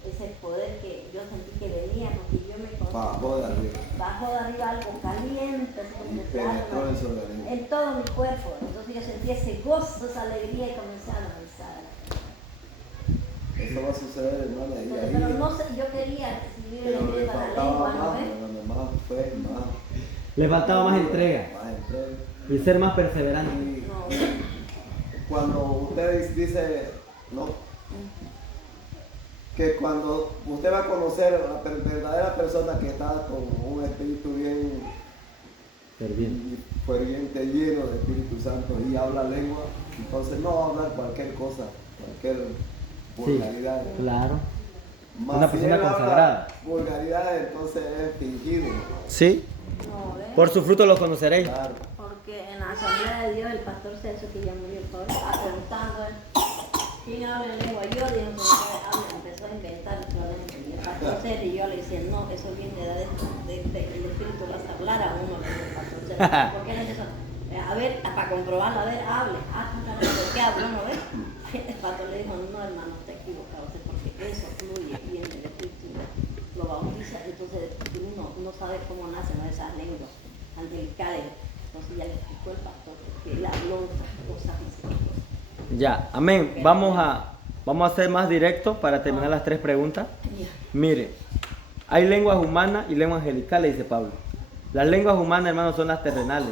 ese poder que yo sentí que venía, porque yo me bajó de arriba. bajó de arriba algo caliente, así como que Penetró algo en su organismo. en todo mi cuerpo. Entonces yo sentí ese gozo, esa alegría y comencé a danzar. Eso va a suceder, hermana. Y ahí, Pero no sé, yo quería recibir el pero le Espíritu para la faltaba lengua, ¿no más, ves? hermano, más fe, más. Le faltaba más entrega Más entrega. y ser más perseverante. Y No. cuando usted dice, ¿no? Que cuando usted va a conocer a la verdadera persona que está con un espíritu bien ferviente, lleno de Espíritu Santo y habla lengua, entonces no va a hablar cualquier cosa, cualquier vulgaridad. Sí, claro. Más Una si persona él habla consagrada. vulgaridad, entonces es fingido. Sí, No, ¿ves? por su fruto los conoceréis. Claro. Porque en la Asamblea de Dios el pastor Celso, que ya murió, todo estaba preguntando él, ¿quién habla en lengua? Yo dije, empezó a inventar solamente. Y el pastor Celso y yo le decía, no, eso viene de adentro, el Espíritu vas a hablar a uno, le dijo el pastor Celso. ¿Por qué no es eso? A ver, para comprobarlo, a ver, hable. ¿Por qué habló, no ves? El pastor le dijo, no, hermano, está equivocado, porque eso fluye y en el Espíritu lo bautiza, entonces uno no sabe cómo nacen esas lenguas angelicales. Entonces ya le explicó el pastor que él habló otras cosas. Ya, amén. Vamos a ser más directos para terminar las 3 preguntas. Mire, hay lenguas humanas y lenguas angelicales, dice Pablo. Las lenguas humanas, hermanos, son las terrenales.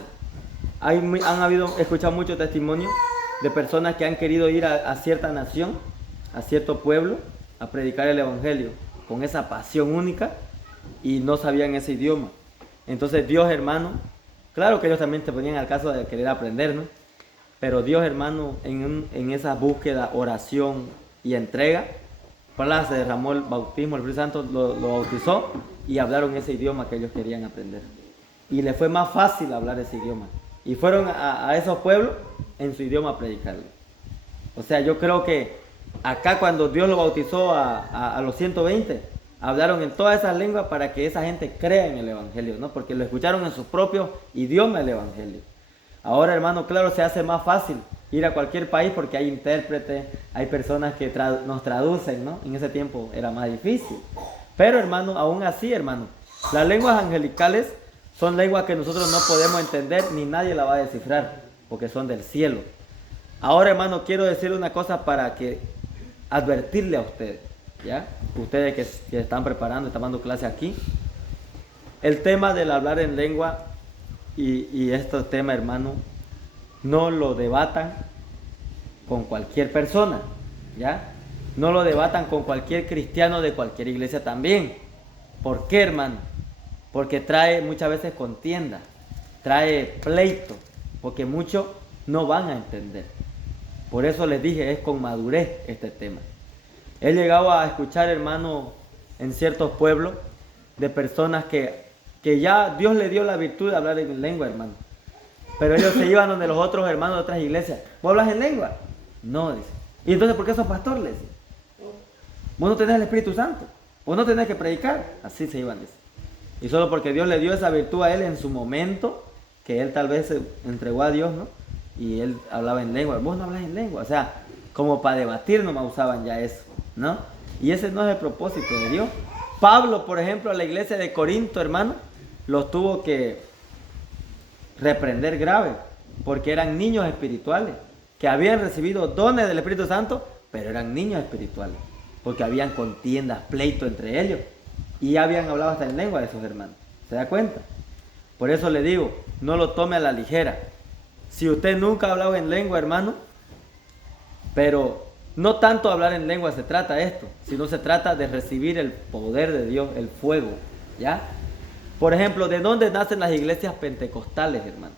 Escuchado muchos testimonios de personas que han querido ir a cierta nación, a cierto pueblo, a predicar el evangelio con esa pasión única y no sabían ese idioma. Entonces Dios, hermano, claro que ellos también se ponían al caso de querer aprender, ¿no? Pero Dios, hermano, en esa búsqueda, oración y entrega, para se derramó el bautismo, el Espíritu Santo lo bautizó y hablaron ese idioma que ellos querían aprender. Y les fue más fácil hablar ese idioma. Y fueron a esos pueblos en su idioma a predicarlo. O sea, yo creo que acá cuando Dios lo bautizó a los 120, hablaron en todas esas lenguas para que esa gente crea en el Evangelio, ¿no? Porque lo escucharon en sus propios idiomas el Evangelio. Ahora, hermano, claro, se hace más fácil ir a cualquier país porque hay intérpretes, hay personas que nos traducen, ¿no? En ese tiempo era más difícil. Pero, hermano, aún así, hermano, las lenguas angelicales son lenguas que nosotros no podemos entender ni nadie la va a descifrar porque son del cielo. Ahora, hermano, quiero decirle una cosa para que advertirle a ustedes, ¿ya? Ustedes que están preparando, están dando clase aquí. El tema del hablar en lengua y este tema, hermano, no lo debatan con cualquier persona, ¿ya? No lo debatan con cualquier cristiano de cualquier iglesia también. ¿Por qué, hermano? Porque trae muchas veces contienda, trae pleito, porque muchos no van a entender. Por eso les dije, es con madurez este tema. He llegado a escuchar, hermano, en ciertos pueblos de personas que ya Dios le dio la virtud de hablar en lengua, hermano. Pero ellos se iban donde los otros hermanos de otras iglesias. ¿Vos hablas en lengua? No, dice. ¿Y entonces por qué sos pastor? Le dice. Vos no tenés el Espíritu Santo. Vos no tenés que predicar. Así se iban, dice. Y solo porque Dios le dio esa virtud a él en su momento, que él tal vez se entregó a Dios, ¿no? Y él hablaba en lengua. Vos no hablas en lengua. O sea, como para debatir nomás usaban ya eso, ¿no? Y ese no es el propósito de Dios. Pablo, por ejemplo, a la iglesia de Corinto, hermano, los tuvo que reprender grave, porque eran niños espirituales, que habían recibido dones del Espíritu Santo, pero eran niños espirituales, porque habían contiendas, pleitos entre ellos, y habían hablado hasta en lengua de esos hermanos. ¿Se da cuenta? Por eso le digo, no lo tome a la ligera. Si usted nunca ha hablado en lengua, hermano, pero no tanto hablar en lengua se trata esto, sino se trata de recibir el poder de Dios, el fuego, ¿ya? Por ejemplo, ¿de dónde nacen las iglesias pentecostales, hermano?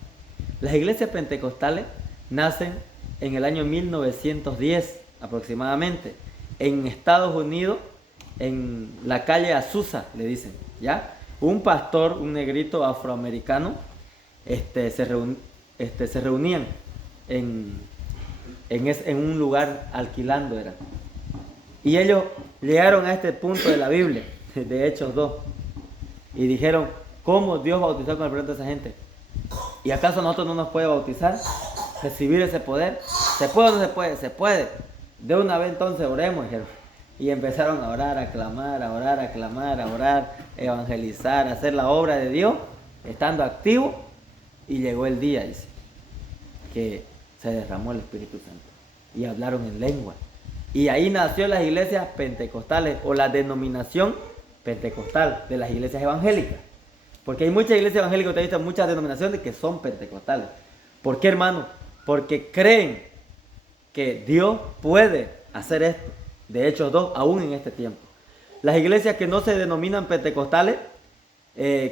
Las iglesias pentecostales nacen en el año 1910 aproximadamente, en Estados Unidos, en la calle Azusa, le dicen, ¿ya? Un pastor, un negrito afroamericano, se reunían en un lugar alquilando, era. Y ellos llegaron a este punto de la Biblia, de Hechos 2, y dijeron, ¿cómo Dios bautizó con el poder de esa gente? ¿Y acaso nosotros no nos puede bautizar? ¿Recibir ese poder? ¿Se puede o no se puede? Se puede. De una vez entonces oremos, dijeron. Y empezaron a orar, a clamar, a orar, a clamar, a orar, evangelizar, a hacer la obra de Dios, estando activos. Y llegó el día, dice, que se derramó el Espíritu Santo. Y hablaron en lengua. Y ahí nació las iglesias pentecostales, o la denominación pentecostal de las iglesias evangélicas. Porque hay muchas iglesias evangélicas, ustedes visto muchas denominaciones que son pentecostales. ¿Por qué, hermano? Porque creen que Dios puede hacer esto. De Hechos 2, aún en este tiempo. Las iglesias que no se denominan pentecostales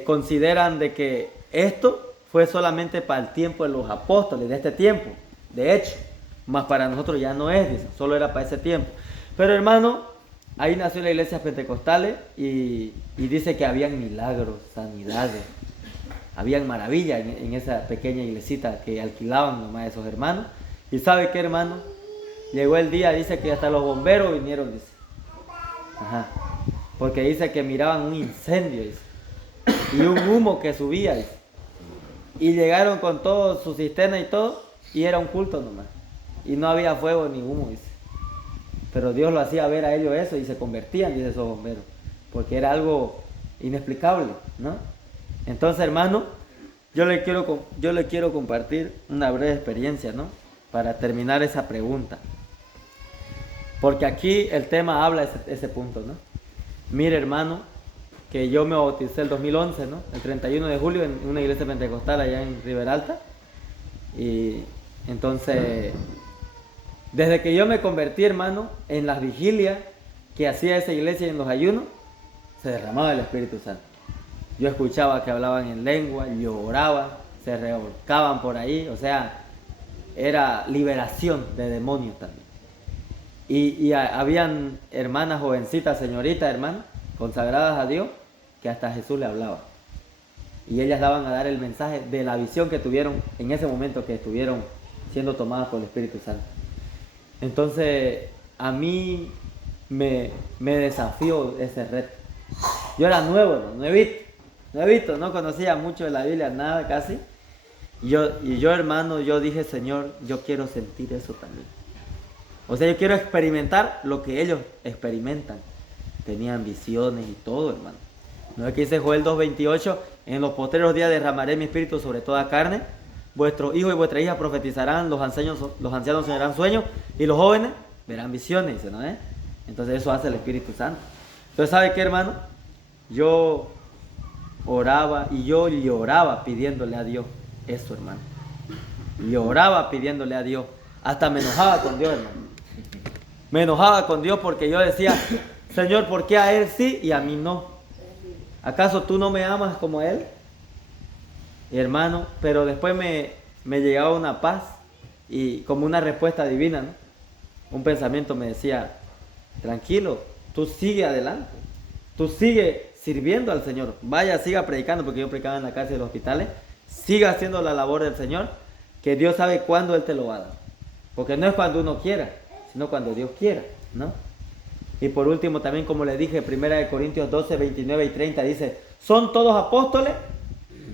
consideran de que esto fue solamente para el tiempo de los apóstoles, de este tiempo, de hecho, más para nosotros ya no es, dicen, solo era para ese tiempo. Pero hermano, ahí nació la iglesia pentecostales y dice que habían milagros, sanidades, habían maravillas en esa pequeña iglesita que alquilaban nomás esos hermanos. ¿Y sabe qué, hermano? Llegó el día, dice que hasta los bomberos vinieron, dice. Ajá. Porque dice que miraban un incendio, dice. Y un humo que subía, dice. Y llegaron con todo su cisterna y todo, y era un culto nomás. Y no había fuego ni humo, dice. Pero Dios lo hacía ver a ellos eso y se convertían, dice, esos bomberos. Porque era algo inexplicable, ¿no? Entonces, hermano, yo le quiero compartir una breve experiencia, ¿no? Para terminar esa pregunta. Porque aquí el tema habla ese punto, ¿no? Mire, hermano, que yo me bauticé el 2011, ¿no? El 31 de julio en una iglesia pentecostal allá en Riberalta. Y entonces, desde que yo me convertí, hermano, en las vigilias que hacía esa iglesia y en los ayunos, se derramaba el Espíritu Santo. Yo escuchaba que hablaban en lengua, lloraban, se revolcaban por ahí, o sea, era liberación de demonios también. Y habían hermanas jovencitas, señoritas, hermanas, consagradas a Dios, que hasta Jesús le hablaba. Y ellas daban a dar el mensaje de la visión que tuvieron en ese momento que estuvieron siendo tomadas por el Espíritu Santo. Entonces, a mí me desafió ese reto. Yo era nuevo, ¿no? Nuevito, no conocía mucho de la Biblia, nada casi. Y yo, hermano, yo dije, Señor, yo quiero sentir eso también. O sea, yo quiero experimentar lo que ellos experimentan. Tenían visiones y todo, hermano. ¿No es que dice Joel 2:28? En los postreros días derramaré mi espíritu sobre toda carne. Vuestros hijos y vuestras hijas profetizarán, los ancianos soñarán sueños y los jóvenes verán visiones, dice, ¿no? Entonces eso hace el Espíritu Santo. Entonces, ¿sabe qué, hermano? Yo oraba y yo lloraba pidiéndole a Dios eso, hermano. Lloraba pidiéndole a Dios. Hasta me enojaba con Dios, hermano. Me enojaba con Dios porque yo decía, Señor, ¿por qué a Él sí y a mí no? ¿Acaso tú no me amas como Él? Y hermano, pero después me llegaba una paz y como una respuesta divina, ¿no? Un pensamiento me decía, tranquilo, tú sigue adelante, tú sigue sirviendo al Señor, vaya, siga predicando, porque yo predicaba en la cárcel de los hospitales, siga haciendo la labor del Señor, que Dios sabe cuándo Él te lo va a dar, porque no es cuando uno quiera, sino cuando Dios quiera, ¿no? Y por último también, como le dije, 1 Corintios 12, 29 y 30 dice, ¿son todos apóstoles?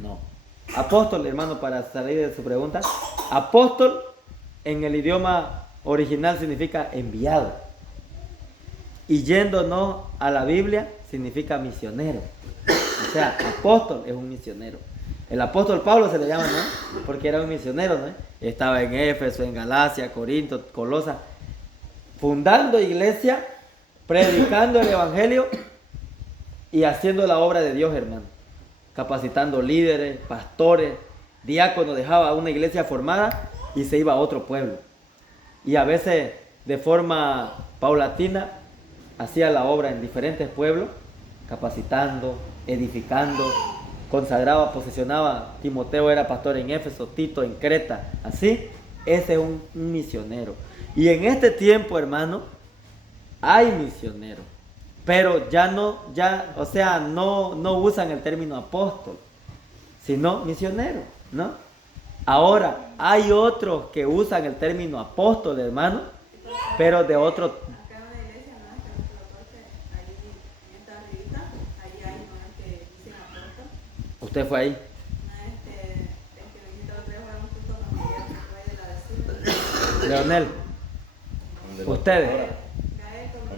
No. Apóstol, hermano, para salir de su pregunta, apóstol en el idioma original significa enviado. Y yéndonos a la Biblia significa misionero. O sea, apóstol es un misionero. El apóstol Pablo se le llama, ¿no? Porque era un misionero, ¿no? Estaba en Éfeso, en Galacia, Corinto, Colosa, fundando iglesia, predicando el evangelio y haciendo la obra de Dios, hermano. Capacitando líderes, pastores, diáconos, dejaba una iglesia formada y se iba a otro pueblo. Y a veces de forma paulatina hacía la obra en diferentes pueblos, capacitando, edificando, consagraba, posesionaba. Timoteo era pastor en Éfeso, Tito en Creta, así. Ese es un misionero. Y en este tiempo, hermano, hay misioneros, pero no usan el término apóstol, sino misionero, ¿no? Ahora, hay otros que usan el término apóstol, hermano, pero de otro. Acá en la iglesia, ¿no? Es que nuestro aporte, ahí en esta revista, ahí hay unos que dicen apóstol. ¿Usted fue ahí? No es que visita los tres fueron juntos con Miguel, que fue de la vecina. Leonel, ustedes.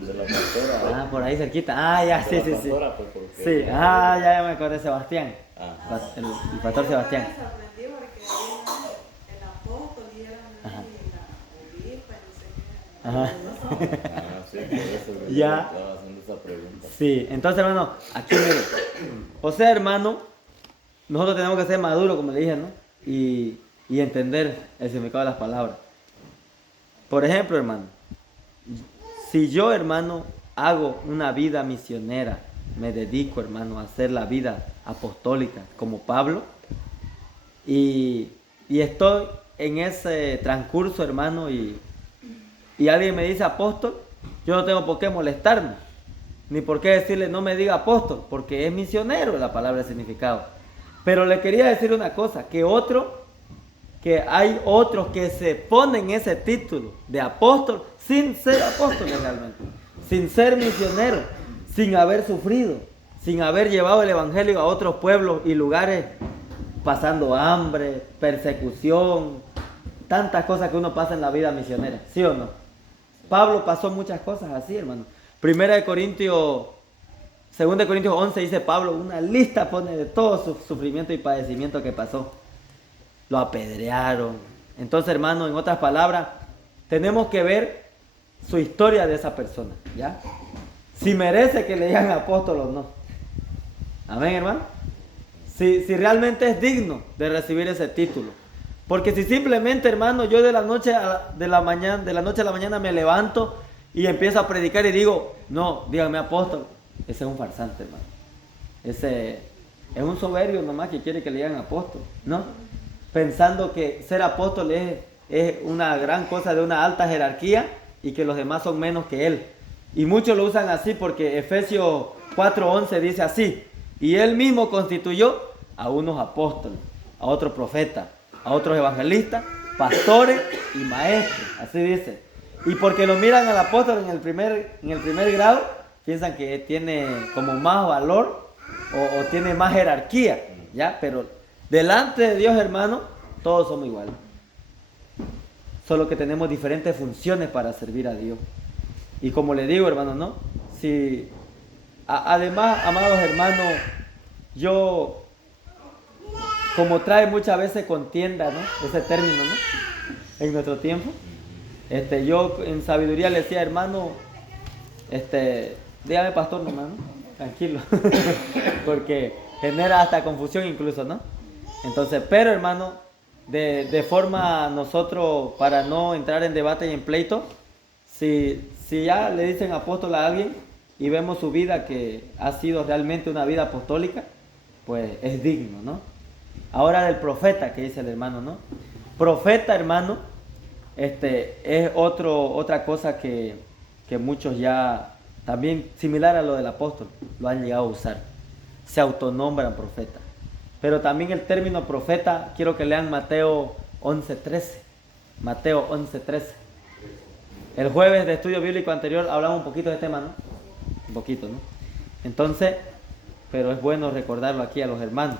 De la pastora. Ah, por ahí cerquita. Ah, ya, sí. Pastora, pues, porque Sí, ya me acordé, Sebastián. El pastor Sebastián. Me sorprendí porque ahí el apóstol y era la obispa, no sé qué. Ajá. Sí, por eso Ya. estaba haciendo esa pregunta. Sí, entonces, hermano, aquí mire. O sea, hermano, nosotros tenemos que ser maduros, como le dije, ¿no? Y entender el significado de las palabras. Por ejemplo, hermano, si yo, hermano, hago una vida misionera, me dedico, hermano, a hacer la vida apostólica como Pablo, y estoy en ese transcurso, hermano, y alguien me dice apóstol, yo no tengo por qué molestarme, ni por qué decirle no me diga apóstol, porque es misionero la palabra de significado. Pero le quería decir una cosa, que hay otros que se ponen ese título de apóstol sin ser apóstoles realmente, sin ser misioneros, sin haber sufrido, sin haber llevado el evangelio a otros pueblos y lugares, pasando hambre, persecución, tantas cosas que uno pasa en la vida misionera, ¿sí o no? Pablo pasó muchas cosas así, hermano. 2 Corintios 11 dice Pablo, una lista pone de todo su sufrimiento y padecimiento que pasó. Lo apedrearon. Entonces, hermano, en otras palabras, tenemos que ver su historia de esa persona, ¿ya? Si merece que le digan apóstol o no. Amén, hermano. Si realmente es digno de recibir ese título. Porque si simplemente, hermano, yo de la noche a la mañana me levanto y empiezo a predicar y digo, no, dígame apóstol, ese es un farsante, hermano. Ese es un soberbio nomás que quiere que le digan apóstol, ¿no? Pensando que ser apóstol es una gran cosa de una alta jerarquía y que los demás son menos que él. Y muchos lo usan así porque Efesios 4:11 dice así, y él mismo constituyó a unos apóstoles, a otros profetas, a otros evangelistas, pastores y maestros, así dice. Y porque lo miran al apóstol en el primer grado, piensan que tiene como más valor o tiene más jerarquía, ¿ya? Pero delante de Dios, hermano, todos somos iguales. Solo que tenemos diferentes funciones para servir a Dios. Y como le digo, hermano, ¿no? Si, además, amados hermanos, yo, como trae muchas veces contienda, ¿no? Ese término, ¿no? En nuestro tiempo. Yo en sabiduría le decía, hermano, dígame pastor, hermano, tranquilo, porque genera hasta confusión incluso, ¿no? Entonces, pero hermano, de forma nosotros, para no entrar en debate y en pleito, si ya le dicen apóstol a alguien y vemos su vida que ha sido realmente una vida apostólica, pues es digno, ¿no? Ahora del profeta, que dice el hermano, ¿no? Profeta, hermano, es otra cosa que muchos ya, también similar a lo del apóstol, lo han llegado a usar. Se autonombran profeta. Pero también el término profeta, quiero que lean Mateo 11:13. Mateo 11:13. El jueves de estudio bíblico anterior hablamos un poquito de este tema, ¿no? Un poquito, ¿no? Entonces, pero es bueno recordarlo aquí a los hermanos.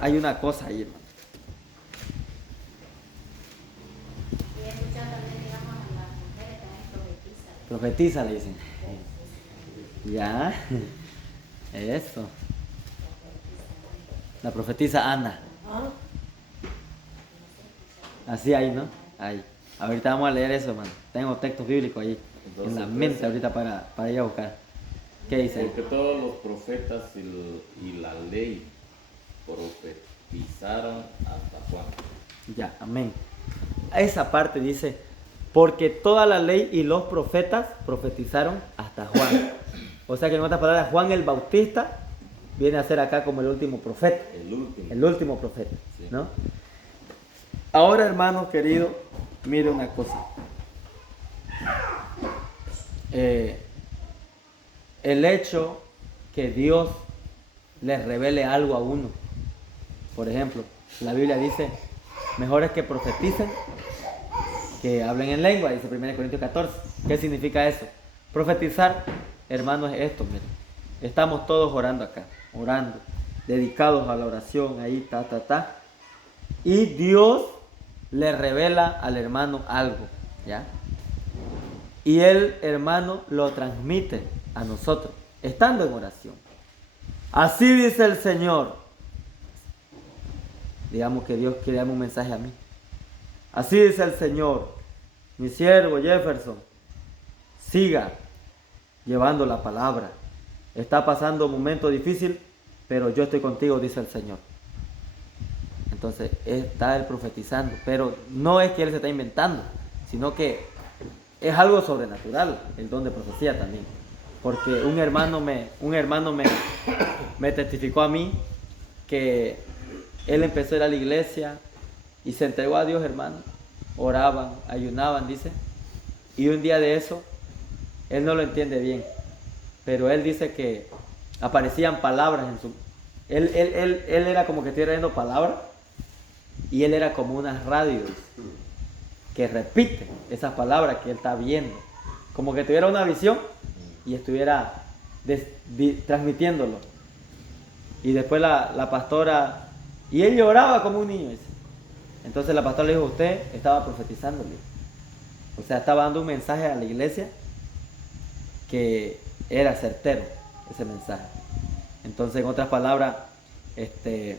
Hay una cosa ahí, hermano. Y he escuchado también, digamos, a las mujeres también profetizan. Profetiza, le dicen. Ya. Eso. La profetisa Ana. Así ahí, ¿no? Ahí. Ahorita vamos a leer eso, hermano. Tengo textos bíblicos ahí en la mente ahorita para ir a buscar. ¿Qué dice? Porque todos los profetas y la ley profetizaron hasta Juan. Ya, amén. Esa parte dice, porque toda la ley y los profetas profetizaron hasta Juan. O sea que en otras palabras, Juan el Bautista viene a ser acá como el último profeta. El último profeta, sí. ¿No? Ahora, hermanos queridos, mire una cosa. El hecho que Dios les revele algo a uno. Por ejemplo, la Biblia dice, mejor es que profeticen que hablen en lengua, dice 1 Corintios 14. ¿Qué significa eso? Profetizar, hermanos, es esto, miren. Estamos todos orando acá, orando, dedicados a la oración, ahí, y Dios le revela al hermano algo, ¿ya? Y el hermano lo transmite a nosotros, estando en oración. Así dice el Señor. Digamos que Dios quiere darme un mensaje a mí. Así dice el Señor, mi siervo Jefferson, siga llevando la palabra. Está pasando un momento difícil, pero yo estoy contigo, dice el Señor. Entonces, está él profetizando, pero no es que él se está inventando, sino que es algo sobrenatural, el don de profecía también. Porque un hermano me testificó a mí que él empezó a ir a la iglesia y se entregó a Dios, hermano. Oraban, ayunaban, dice. Y un día de eso, él no lo entiende bien, pero él dice que aparecían palabras en su... Él era como que estuviera viendo palabras y él era como unas radios que repiten esas palabras que él está viendo. Como que tuviera una visión y estuviera transmitiéndolo. Y después la pastora... Y él lloraba como un niño, dice. Entonces la pastora le dijo, usted estaba profetizándole. O sea, estaba dando un mensaje a la iglesia que era certero, ese mensaje. Entonces, en otras palabras, el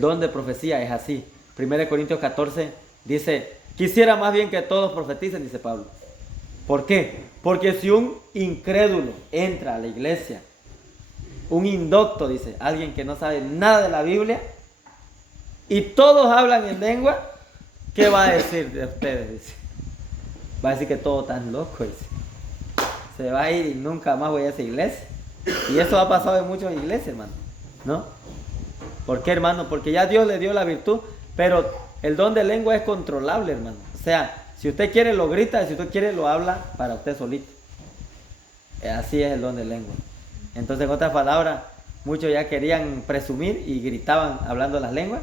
don de profecía es así. 1 Corintios 14 dice, quisiera más bien que todos profeticen, dice Pablo. ¿Por qué? Porque si un incrédulo entra a la iglesia, un indocto, dice, alguien que no sabe nada de la Biblia, y todos hablan en lengua, ¿qué va a decir de ustedes? Dice. Va a decir que todos están locos, dice. Se va a ir y nunca más voy a esa iglesia. Y eso ha pasado en muchas iglesias, hermano, ¿no? ¿Por qué, hermano? Porque ya Dios le dio la virtud, pero el don de lengua es controlable, hermano. O sea, si usted quiere lo grita, si usted quiere lo habla para usted solito. Así es el don de lengua. Entonces, en otras palabras, muchos ya querían presumir y gritaban hablando las lenguas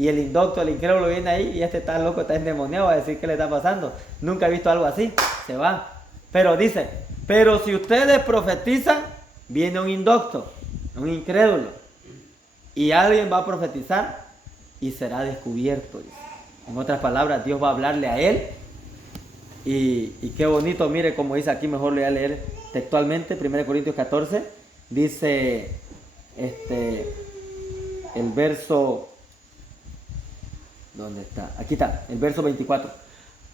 Y el indocto, el incrédulo viene ahí y este está loco, está endemoniado a decir qué le está pasando. Nunca he visto algo así. Se va. Pero dice, pero si ustedes profetizan, viene un indocto, un incrédulo. Y alguien va a profetizar y será descubierto. Dice. En otras palabras, Dios va a hablarle a él. Y qué bonito, mire como dice aquí, mejor le voy a leer textualmente, 1 Corintios 14. Dice el verso... ¿Dónde está? Aquí está, el verso 24.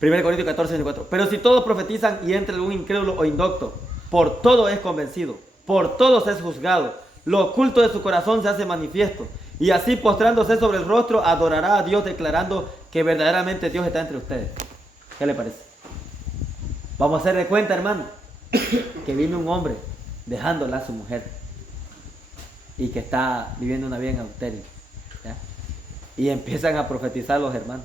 1 Corintios 14, 24. Pero si todos profetizan y entre un incrédulo o indocto, por todo es convencido, por todos es juzgado, lo oculto de su corazón se hace manifiesto, y así postrándose sobre el rostro adorará a Dios declarando que verdaderamente Dios está entre ustedes. ¿Qué le parece? Vamos a hacer de cuenta, hermano, que vino un hombre dejándola a su mujer y que está viviendo una vida en adulterio. ¿Ya? Y empiezan a profetizar los hermanos.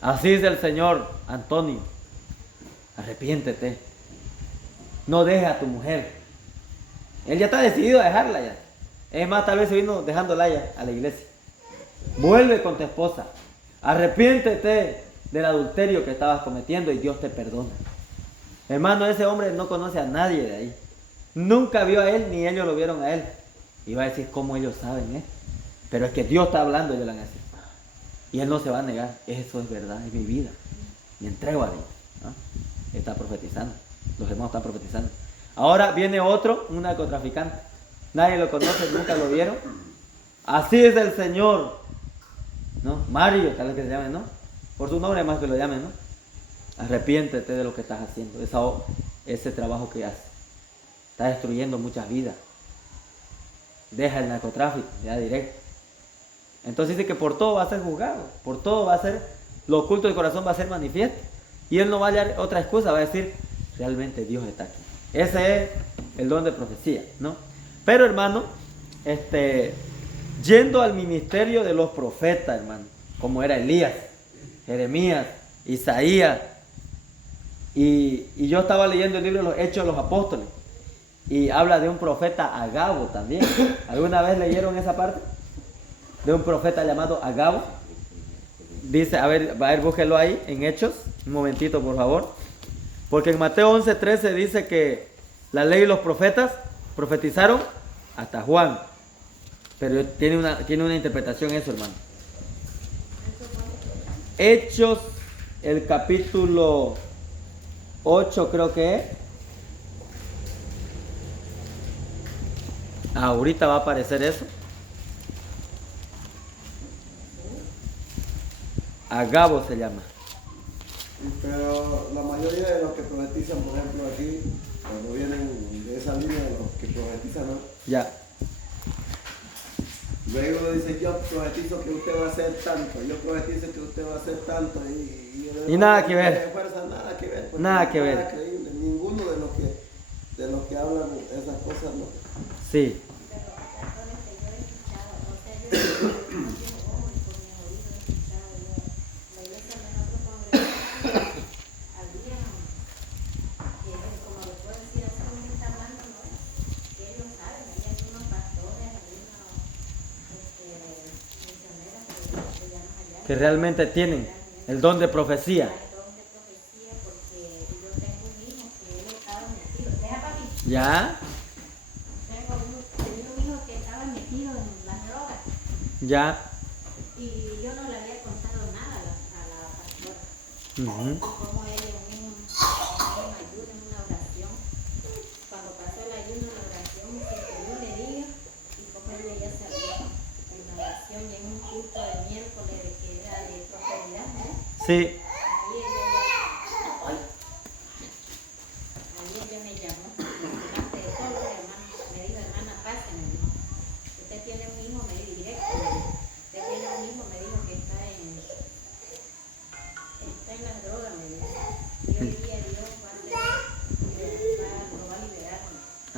Así dice el Señor, Antonio, arrepiéntete, no dejes a tu mujer. Él ya está decidido a dejarla ya. Es más, tal vez se vino dejándola ya a la iglesia. Vuelve con tu esposa, arrepiéntete del adulterio que estabas cometiendo y Dios te perdona. Hermano, ese hombre no conoce a nadie de ahí. Nunca vio a él, ni ellos lo vieron a él. Y va a decir, ¿cómo ellos saben, Pero es que Dios está hablando, ellos le van a decir. Y él no se va a negar, eso es verdad, es mi vida. Me entrego a Dios. ¿No? Está profetizando, los hermanos están profetizando. Ahora viene otro, un narcotraficante. Nadie lo conoce, nunca lo vieron. Así es el Señor. ¿No? Mario, tal vez que se llame, ¿no? Por su nombre más que lo llamen, ¿no? Arrepiéntete de lo que estás haciendo, ese trabajo que haces. Está destruyendo muchas vidas. Deja el narcotráfico, ya directo. Entonces dice que por todo va a ser juzgado, por todo va a ser, lo oculto del corazón va a ser manifiesto. Y él no va a hallar otra excusa, va a decir, realmente Dios está aquí. Ese es el don de profecía, ¿no? Pero hermano, yendo al ministerio de los profetas, hermano, como era Elías, Jeremías, Isaías, y yo estaba leyendo el libro de los Hechos de los Apóstoles, y habla de un profeta Agabo también. ¿Alguna vez leyeron esa parte? De un profeta llamado Agabo. Dice, a ver, búsquelo ahí en Hechos, un momentito por favor. Porque en Mateo 11:13 dice que la ley y los profetas profetizaron hasta Juan. Pero tiene una interpretación eso, hermano. Hechos, el capítulo 8 creo que es. Ahorita va a aparecer eso. Agabo se llama. Pero la mayoría de los que profetizan, por ejemplo, aquí, cuando vienen de esa línea, los que profetizan, ¿no? Ya. Luego dice, yo profetizo que usted va a hacer tanto, yo profetizo que usted va a hacer tanto, y nada que ver. Fuerza, nada que ver. Nada que ver. Creíble. Ninguno de los que hablan esas cosas, ¿no? Sí. Que realmente tienen el don de profecía. ¿Ya? Tenía un hijo que estaba metido en las drogas. ¿Ya? Y yo no le había contado nada a la pastora. Uh-huh. Como ella en un ayuno, en una oración, cuando pasó el ayuno, la oración, que yo le diga, y como ella ya salió en la oración y en un culto de miércoles que era de prosperidad, ¿no? Sí. Ahí ella me llamó, delante de todos los hermanos, me dijo, hermana, pásenme, usted tiene un hijo, me dijo directo, usted tiene un hijo, me dijo que está en las drogas, me dijo. Y hoy día Dios lo va a liberar.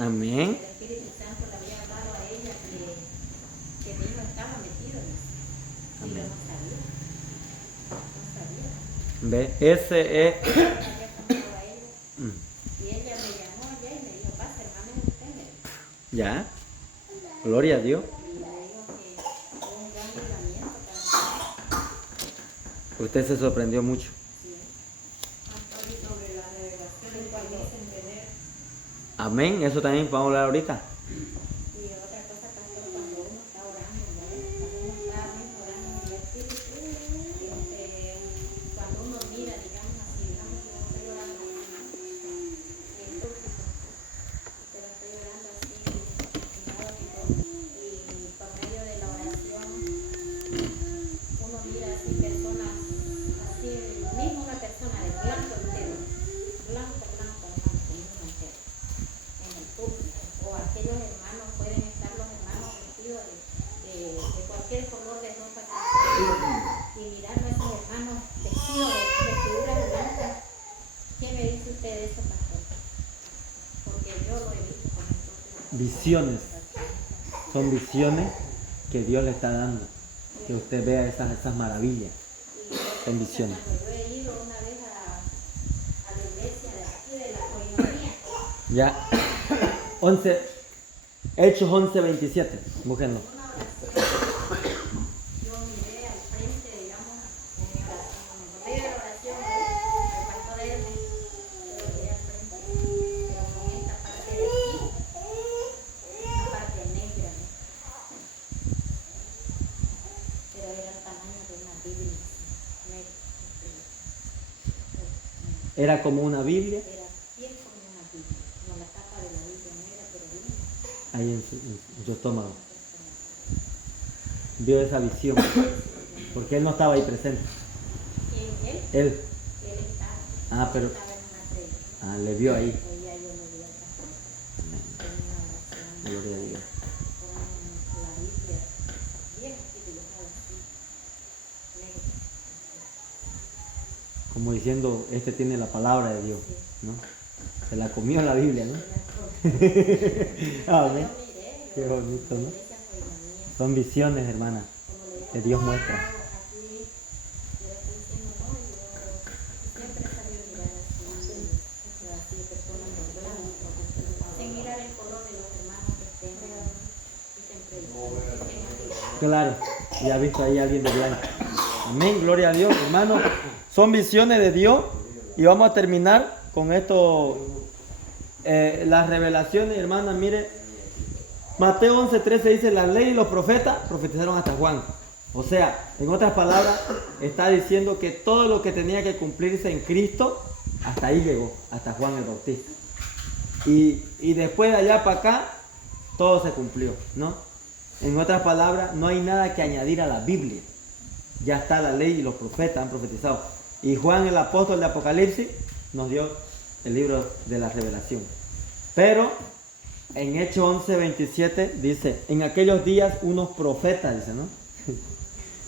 Amén. El Espíritu Santo le había dado a ella que mi hijo estaba metido en eso. Y yo no sabía. Ve, ese es. Y ella me llamó allá y me dijo, pasa, hermano, es usted, me dijo. ¿Ya? Gloria a Dios. Y le digo que hubo un gran libramiento para Usted se sorprendió mucho. Pastor, y sobre las revelaciones que dicen tener. Amén. Eso también vamos a hablar ahorita. Y otra cosa, pastor, cuando uno está orando, ¿no? Cuando uno está mismo orando en el Espíritu, cuando uno mira, digamos así, digamos que yo estoy orando en el púlpito, pero estoy orando así, y por medio de la oración, uno mira así personas, así, mismo una persona de blanco entero, blanco, hermano, entero, en el púlpito, o aquellos hermanos, pueden estar los hermanos vestidos de cualquier color de ropa que sea, y mirar a esos hermanos vestidos de vestiduras blancas. ¿Qué me dice usted de eso, pastor? Porque yo lo he visto con mis propios ojos. Visiones. Son visiones que Dios le está dando. Que usted vea esas maravillas. Y Son visiones. cuando yo he ido una vez a la iglesia de aquí, de la coinonía, Ya. 11. Hechos 11:27. Búsquenlo. una oración, yo miré al frente, digamos, en mi oración, cuando me la oración, el pastor Hermes, yo miré al frente, pero con esta parte de aquí, una parte negra, ¿no? Pero era el tamaño de una Biblia, negra, Era como una Biblia. era bien como una Biblia, como la tapa de la Biblia negra, pero bien. Ahí en su estómago. Vio esa visión. Porque él no estaba ahí presente. ¿Quién? Él, Él. él estaba. Ah, pero. Estaba en una predica. Le vio ahí. Hoy ya yo le vi al pastor en una oración Gloria a Dios. con la Biblia bien así dibujada así, negra. Como diciendo, este tiene la palabra de Dios. ¿No? Se la comió la Biblia, ¿no? Amén. Qué bonito, ¿no? Son visiones, hermana, que Dios muestra. Aquí yo estoy diciendo, no, yo siempre he sabido mirar así personas de blanco, sin mirar el color de los hermanos que estén, y siempre Claro, ya ha visto ahí a alguien de blanco. Amén, gloria a Dios, hermano. Son visiones de Dios y vamos a terminar con esto. Las revelaciones, hermana, mire, Mateo 11:13 dice: la ley y los profetas profetizaron hasta Juan. O sea, en otras palabras, está diciendo que todo lo que tenía que cumplirse en Cristo, hasta ahí llegó, hasta Juan el Bautista. Y después de allá para acá, todo se cumplió, ¿no? En otras palabras, no hay nada que añadir a la Biblia. Ya está la ley y los profetas han profetizado. Y Juan, el apóstol de Apocalipsis, nos dio el libro de la revelación. Pero en Hechos 11:27 dice: en aquellos días unos profetas, dice, ¿no?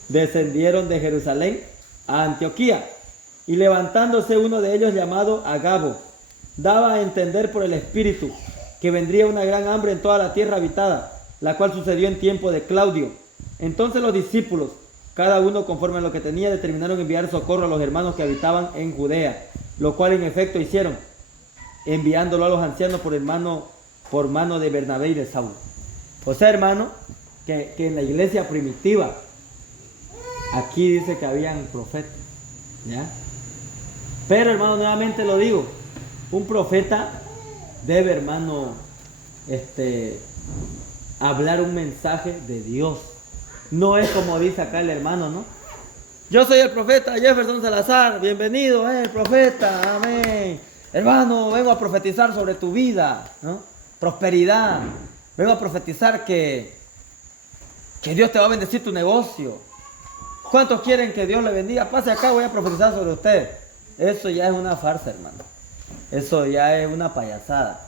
descendieron de Jerusalén a Antioquía, y levantándose uno de ellos llamado Agabo, daba a entender por el Espíritu que vendría una gran hambre en toda la tierra habitada, la cual sucedió en tiempo de Claudio. Entonces los discípulos, cada uno conforme a lo que tenía, determinaron enviar socorro a los hermanos que habitaban en Judea, lo cual en efecto hicieron, enviándolo a los ancianos por mano de Bernabé y de Saulo. O sea, hermano, que en la iglesia primitiva, aquí dice que habían profetas, ¿ya? Pero, hermano, nuevamente lo digo, un profeta debe, hermano, hablar un mensaje de Dios. No es como dice acá el hermano, ¿no? Yo soy el profeta Jefferson Salazar, bienvenido, profeta, amén. Hermano, vengo a profetizar sobre tu vida, ¿no? Prosperidad. Vengo a profetizar que Dios te va a bendecir tu negocio. ¿Cuántos quieren que Dios le bendiga? Pase acá, voy a profetizar sobre usted. Eso ya es una farsa, hermano. Eso ya es una payasada.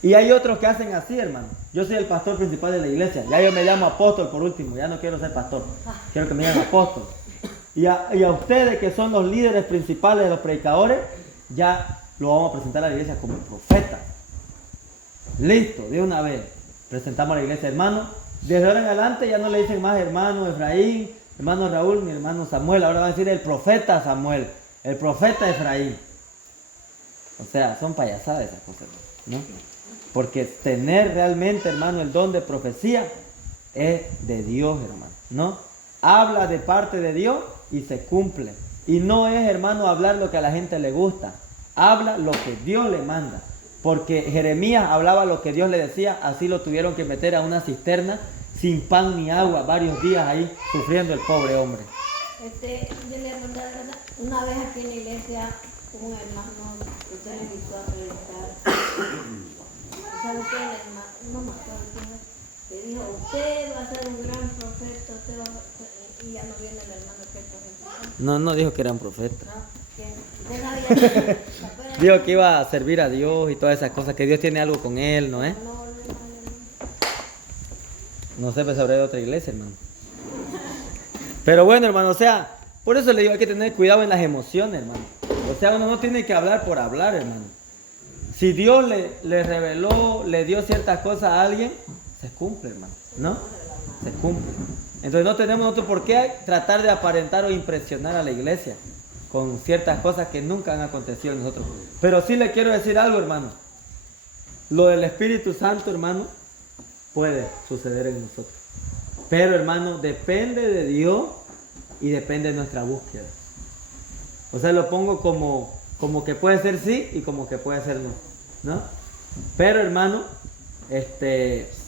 Y hay otros que hacen así, hermano. Yo soy el pastor principal de la iglesia. Ya yo me llamo apóstol por último. Ya no quiero ser pastor. Quiero que me llamen apóstol. Y a ustedes que son los líderes principales de los predicadores, ya lo vamos a presentar a la iglesia como profetas. Listo, de una vez. Presentamos a la iglesia, hermano. Desde ahora en adelante ya no le dicen más hermano Efraín, hermano Raúl, ni hermano Samuel. Ahora van a decir el profeta Samuel, el profeta Efraín. O sea, son payasadas esas cosas, ¿no? Porque tener realmente, hermano, el don de profecía es de Dios, hermano, ¿no? Habla de parte de Dios y se cumple. Y no es, hermano, hablar lo que a la gente le gusta. Habla lo que Dios le manda. Porque Jeremías hablaba lo que Dios le decía, así lo tuvieron que meter a una cisterna sin pan ni agua, varios días ahí sufriendo el pobre hombre. Yo le conté la verdad, una vez aquí en la iglesia, un hermano que se le invitó a predicar. ¿Sabe qué? El hermano, no me acuerdo quién es, que dijo, usted va a ser un gran profeta, usted va a... y ya no viene el hermano que es profeta. No dijo que era un profeta. No, que usted sabía que... Dijo que iba a servir a Dios y todas esas cosas, que Dios tiene algo con él, ¿no es? No sé, pues habrá de otra iglesia, hermano. Pero bueno, hermano, o sea, por eso le digo, hay que tener cuidado en las emociones, hermano. O sea, uno no tiene que hablar por hablar, hermano. Si Dios le reveló, le dio ciertas cosas a alguien, se cumple, hermano, ¿no? Se cumple. Entonces no tenemos nosotros por qué tratar de aparentar o impresionar a la iglesia con ciertas cosas que nunca han acontecido en nosotros. Pero sí le quiero decir algo, hermano. Lo del Espíritu Santo, hermano, puede suceder en nosotros. Pero, hermano, depende de Dios y depende de nuestra búsqueda. O sea, lo pongo como que puede ser sí y como que puede ser no, ¿no? Pero, hermano,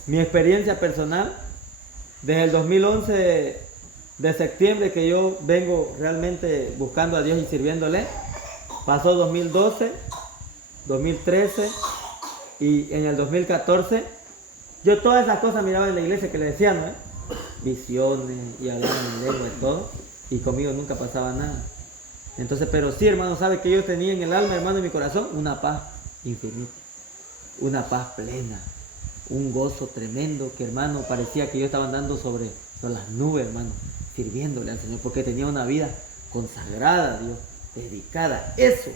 mi experiencia personal, desde el 2011 de septiembre que yo vengo realmente buscando a Dios y sirviéndole, pasó 2012, 2013 y en el 2014, yo todas esas cosas miraba en la iglesia que le decían, ¿no? Visiones y hablaban en lengua y todo, y conmigo nunca pasaba nada. Entonces, pero sí, hermano, sabe que yo tenía en el alma, hermano, en mi corazón, una paz infinita, una paz plena, un gozo tremendo, que, hermano, parecía que yo estaba andando sobre las nubes, hermano, sirviéndole al Señor, porque tenía una vida consagrada a Dios, dedicada. Eso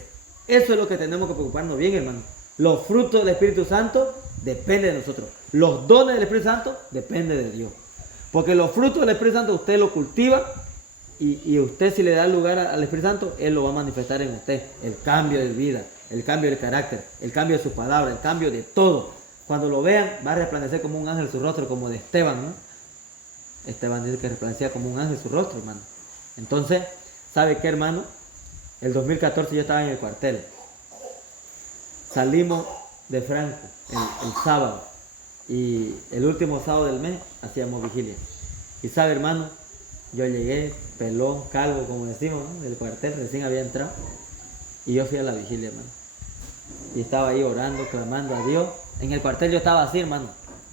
es lo que tenemos que preocuparnos bien, hermano. Los frutos del Espíritu Santo dependen de nosotros. Los dones del Espíritu Santo dependen de Dios. Porque los frutos del Espíritu Santo usted lo cultiva y usted, si le da lugar al Espíritu Santo, Él lo va a manifestar en usted. El cambio de vida, el cambio de carácter, el cambio de su palabra, el cambio de todo. Cuando lo vean, va a resplandecer como un ángel su rostro, como de Esteban, ¿no? Esteban dice que resplandecía como un ángel su rostro, hermano. Entonces, ¿sabe qué, hermano? El 2014 yo estaba en el cuartel. Salimos de Franco el sábado. Y el último sábado del mes hacíamos vigilia. Y sabe, hermano, yo llegué, pelón, calvo, como decimos, ¿no? Del cuartel, recién había entrado. Y yo fui a la vigilia, hermano. Y estaba ahí orando, clamando a Dios. En el cuartel yo estaba así, hermano.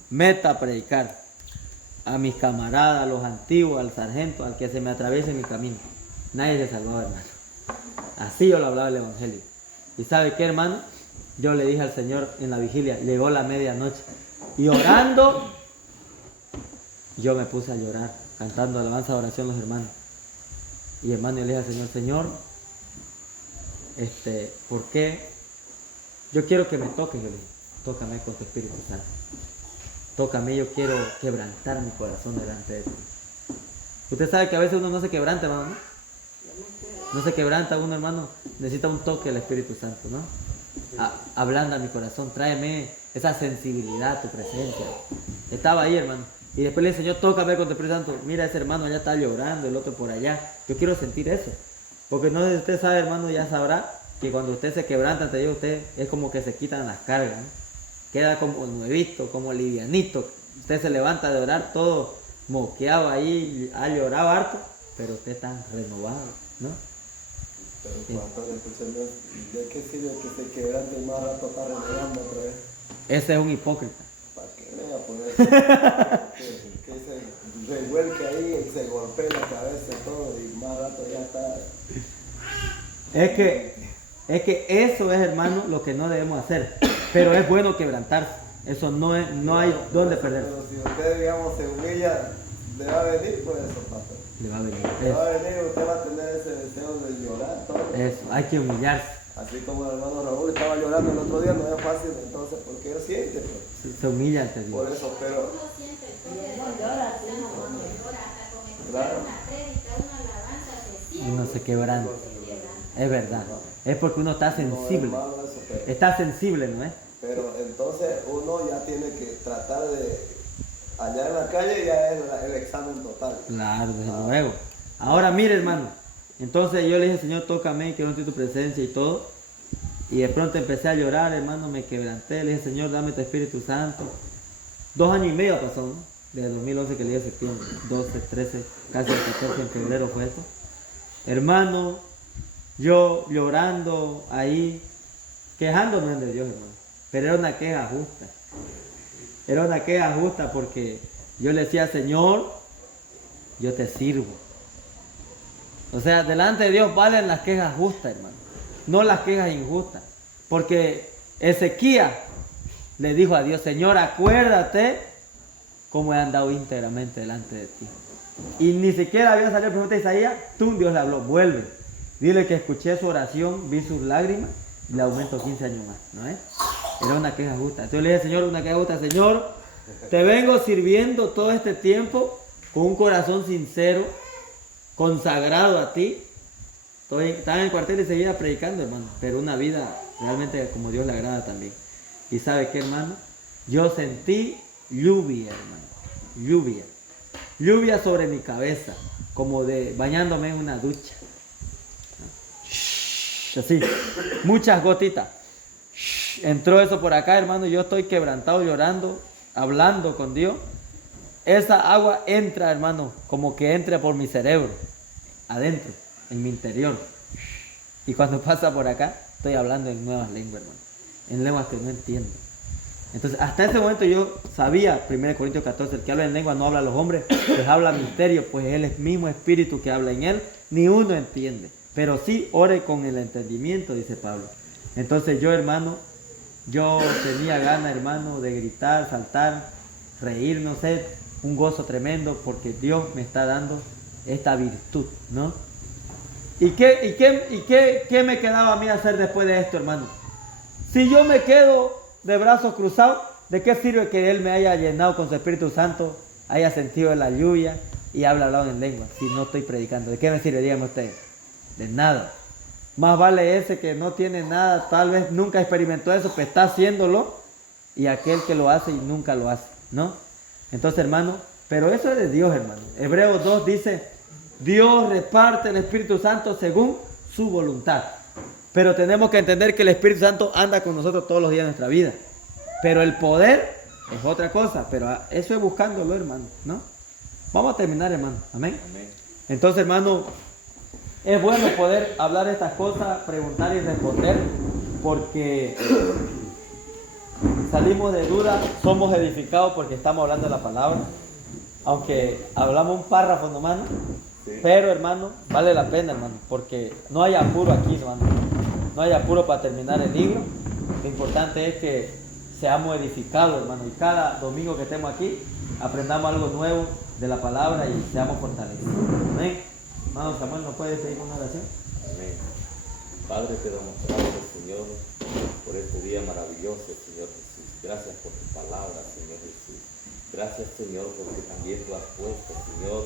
Meta a predicar a mis camaradas, a los antiguos, al sargento, al que se me atraviese en mi camino. Nadie se salvaba, hermano. Así yo le hablaba el evangelio. Y ¿sabe qué, hermano? Yo le dije al Señor en la vigilia, llegó la medianoche. Y orando, yo me puse a llorar, cantando alabanza de oración los hermanos. Y, hermano, yo le dije al Señor, Señor, ¿por qué? Yo quiero que me toques, yo le dije, tócame con tu Espíritu Santo. Tócame, yo quiero quebrantar mi corazón delante de ti. Usted sabe que a veces uno no se quebranta, hermano, ¿no? No se quebranta uno, hermano, necesita un toque del Espíritu Santo, ¿no? Ablanda mi corazón, tráeme esa sensibilidad, tu presencia. Estaba ahí, hermano. Y después le dije, Señor, tócame con tu Espíritu Santo. Mira, ese hermano allá está llorando, el otro por allá. Yo quiero sentir eso. Porque no sé si usted sabe, hermano, ya sabrá que cuando usted se quebranta ante Dios, usted es como que se quitan las cargas, ¿no? Queda como nuevito, como livianito. Usted se levanta de orar todo moqueado ahí, ha llorado harto, pero usted está renovado, ¿no? Pero pastor, entonces, ¿de qué sirve que se quebrante más rato está renegando otra vez? Ese es un hipócrita. ¿Para qué venga a poner que se revuelque ahí, se golpee la cabeza y todo, y más rato ya está? Es que eso es, hermano, lo que no debemos hacer. Pero es bueno quebrantarse. Eso no hay dónde perderse. Pero si usted, digamos, se humilla, le va a venir por eso, pastor. Le va a venir. Le va a venir, usted va a tener ese deseo de llorar, todo. Eso, hay que humillarse. Así como el hermano Raúl estaba llorando el otro día, no es fácil, entonces, porque él siente, pues. Se humilla ante Dios. Por eso, pero... Uno siente el toque de Dios, llora, sí, no, uno llora, hasta con escuchar Claro. una prédica, una alabanza, se siente. Uno se quebranta. Es verdad. Es porque uno está No sensible. es malo eso, pero... Está sensible, ¿no es? Pero entonces uno ya tiene que tratar de, allá en la calle ya es el examen total. Claro, desde luego. Ahora mire, hermano, Entonces yo le dije, Señor, tócame, quiero sentir tu presencia y todo. Y de pronto empecé a llorar, hermano, me quebranté. Le dije, Señor, dame tu Espíritu Santo. 2 años y medio pasó, ¿no? Desde 2011 que le dije septiembre, 12, 13, casi el 14 en febrero fue esto. Hermano, yo llorando ahí, quejándome de Dios, hermano. Pero era una queja justa. Era una queja justa porque yo le decía, Señor, yo te sirvo. O sea, delante de Dios valen las quejas justas, hermano. No las quejas injustas. Porque Ezequías le dijo a Dios, Señor, acuérdate cómo he andado íntegramente delante de ti. Y ni siquiera había salido el profeta Isaías, Dios le habló, vuelve. Dile que escuché su oración, vi sus lágrimas y le aumento 15 años más, ¿no es? Era una queja justa. Entonces le dije, Señor, una queja justa, Señor, te vengo sirviendo todo este tiempo con un corazón sincero, consagrado a ti. Estaba en el cuartel y seguía predicando, hermano, pero una vida realmente como Dios le agrada también. Y ¿sabe qué, hermano? Yo sentí lluvia, hermano, lluvia sobre mi cabeza, como de bañándome en una ducha. Así, muchas gotitas. Entró eso por acá, hermano, yo estoy quebrantado, llorando, hablando con Dios. Esa agua entra, hermano, como que entra por mi cerebro, adentro, en mi interior. Y cuando pasa por acá, estoy hablando en nuevas lenguas, hermano, en lenguas que no entiendo. Entonces, hasta ese momento yo sabía, 1 Corintios 14, el que habla en lengua no habla a los hombres, pues habla misterio, pues él es el mismo espíritu que habla en él, ni uno entiende. Pero sí ore con el entendimiento, dice Pablo. Entonces yo, hermano, yo tenía ganas, hermano, de gritar, saltar, reír, no sé, un gozo tremendo, porque Dios me está dando esta virtud, ¿no? ¿Y qué me quedaba a mí hacer después de esto, hermano? Si yo me quedo de brazos cruzados, ¿de qué sirve que Él me haya llenado con su Espíritu Santo, haya sentido la lluvia y haya hablado en lengua, si no estoy predicando? ¿De qué me sirve? Díganme ustedes. De nada. Más vale ese que no tiene nada, tal vez nunca experimentó eso, pero está haciéndolo, y aquel que lo hace y nunca lo hace, ¿no? Entonces, hermano, pero eso es de Dios, hermano. Hebreos 2 dice, Dios reparte el Espíritu Santo según su voluntad. Pero tenemos que entender que el Espíritu Santo anda con nosotros todos los días de nuestra vida. Pero el poder es otra cosa, pero eso es buscándolo, hermano, ¿no? Vamos a terminar, hermano. Amén. Amén. Entonces, hermano, es bueno poder hablar estas cosas, preguntar y responder, porque salimos de duda, somos edificados porque estamos hablando de la palabra. Aunque hablamos un párrafo nomás, ¿no? Sí. Pero, hermano, vale la pena, hermano, porque no hay apuro aquí, hermano. No hay apuro para terminar el libro. Lo importante es que seamos edificados, hermano, y cada domingo que estemos aquí aprendamos algo nuevo de la palabra y seamos fortalecidos. Amén. Hermano Samuel, ¿nos puedes pedir una oración? Amén. Padre, te damos gracias, Señor, por este día maravilloso, Señor Jesús. Gracias por tu palabra, Señor Jesús. Gracias, Señor, porque también tú has puesto, Señor,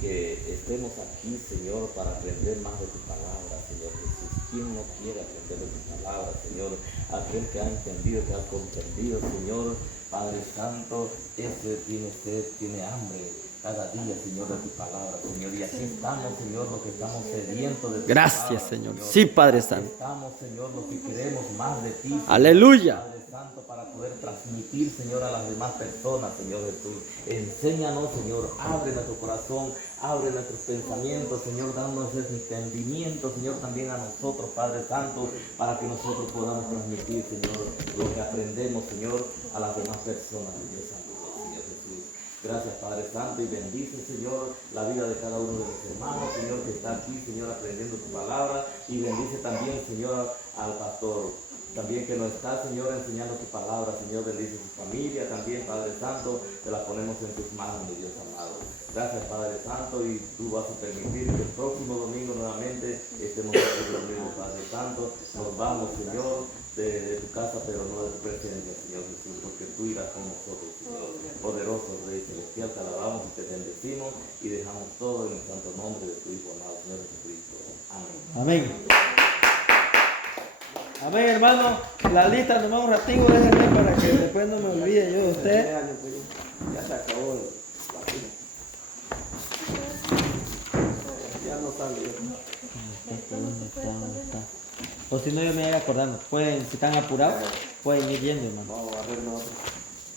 que estemos aquí, Señor, para aprender más de tu palabra, Señor Jesús. ¿Quién no quiere aprender de tu palabra, Señor? Aquel que ha entendido, que ha comprendido, Señor, Padre Santo, ese tiene sed, tiene hambre cada día, Señor, de tu palabra, Señor. Y aquí estamos, Señor, los que estamos sedientos de tu Gracias, palabra, Señor. Señor. Sí, Padre Aquí Santo. estamos, Señor, los que queremos más de ti, Señor. Aleluya. Padre Santo, para poder transmitir, Señor, a las demás personas, Señor Jesús. Enséñanos, Señor, abre nuestro corazón, abre nuestros pensamientos, Señor, dándonos ese entendimiento, Señor, también a nosotros, Padre Santo, para que nosotros podamos transmitir, Señor, lo que aprendemos, Señor, a las demás personas, Dios Santo, Señor Jesús. Gracias, Padre Santo, y bendice, Señor, la vida de cada uno de los hermanos, Señor, que está aquí, Señor, aprendiendo tu palabra, y bendice también, Señor, al pastor, también que nos está, Señor, enseñando tu palabra, Señor, bendice su familia, también, Padre Santo, te la ponemos en tus manos, mi Dios amado. Gracias, Padre Santo, y tú vas a permitir que el próximo domingo nuevamente estemos aquí reunidos, Padre Santo. Nos vamos, Señor, de tu casa, pero no de tu presencia, Señor Jesús, porque tú irás con nosotros, Señor. Poderoso Rey Celestial, te alabamos y te bendecimos y dejamos todo en el santo nombre de tu Hijo amado, Señor Jesucristo. Amén. Amén. Amén, hermano. La lista nomás un ratito, déjenme para que después no me olvide yo de usted. Ya se acabó el partido. Ya no sale. si no yo me voy acordando. Pueden, si están apurados, pueden ir viendo, hermano. Vamos a hacer nosotros.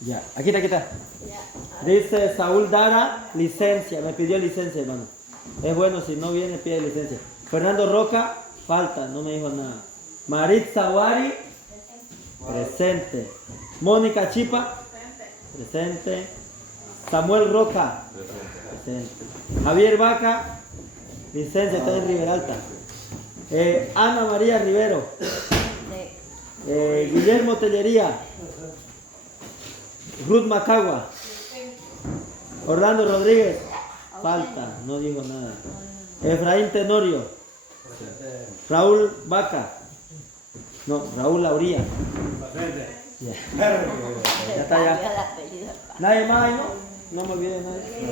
Ya, aquí está, aquí está. Ya. Dice Saúl Dara, licencia. Me pidió licencia, hermano. Es bueno, si no viene, pide licencia. Fernando Roca, falta, no me dijo nada. Marit Zawari, presente. Mónica Chipa, presente. Samuel Roca, presente. Javier Vaca, licencia, está en Riberalta. Ana María Rivero. Guillermo Tellería. Ruth Macagua. Orlando Rodríguez. Falta, no dijo nada. Efraín Tenorio. Raúl Vaca. No, Raúl Lauría. Ya. Ya está ya. Cambió el apellido. Nadie más, ¿no? No me olvide nadie.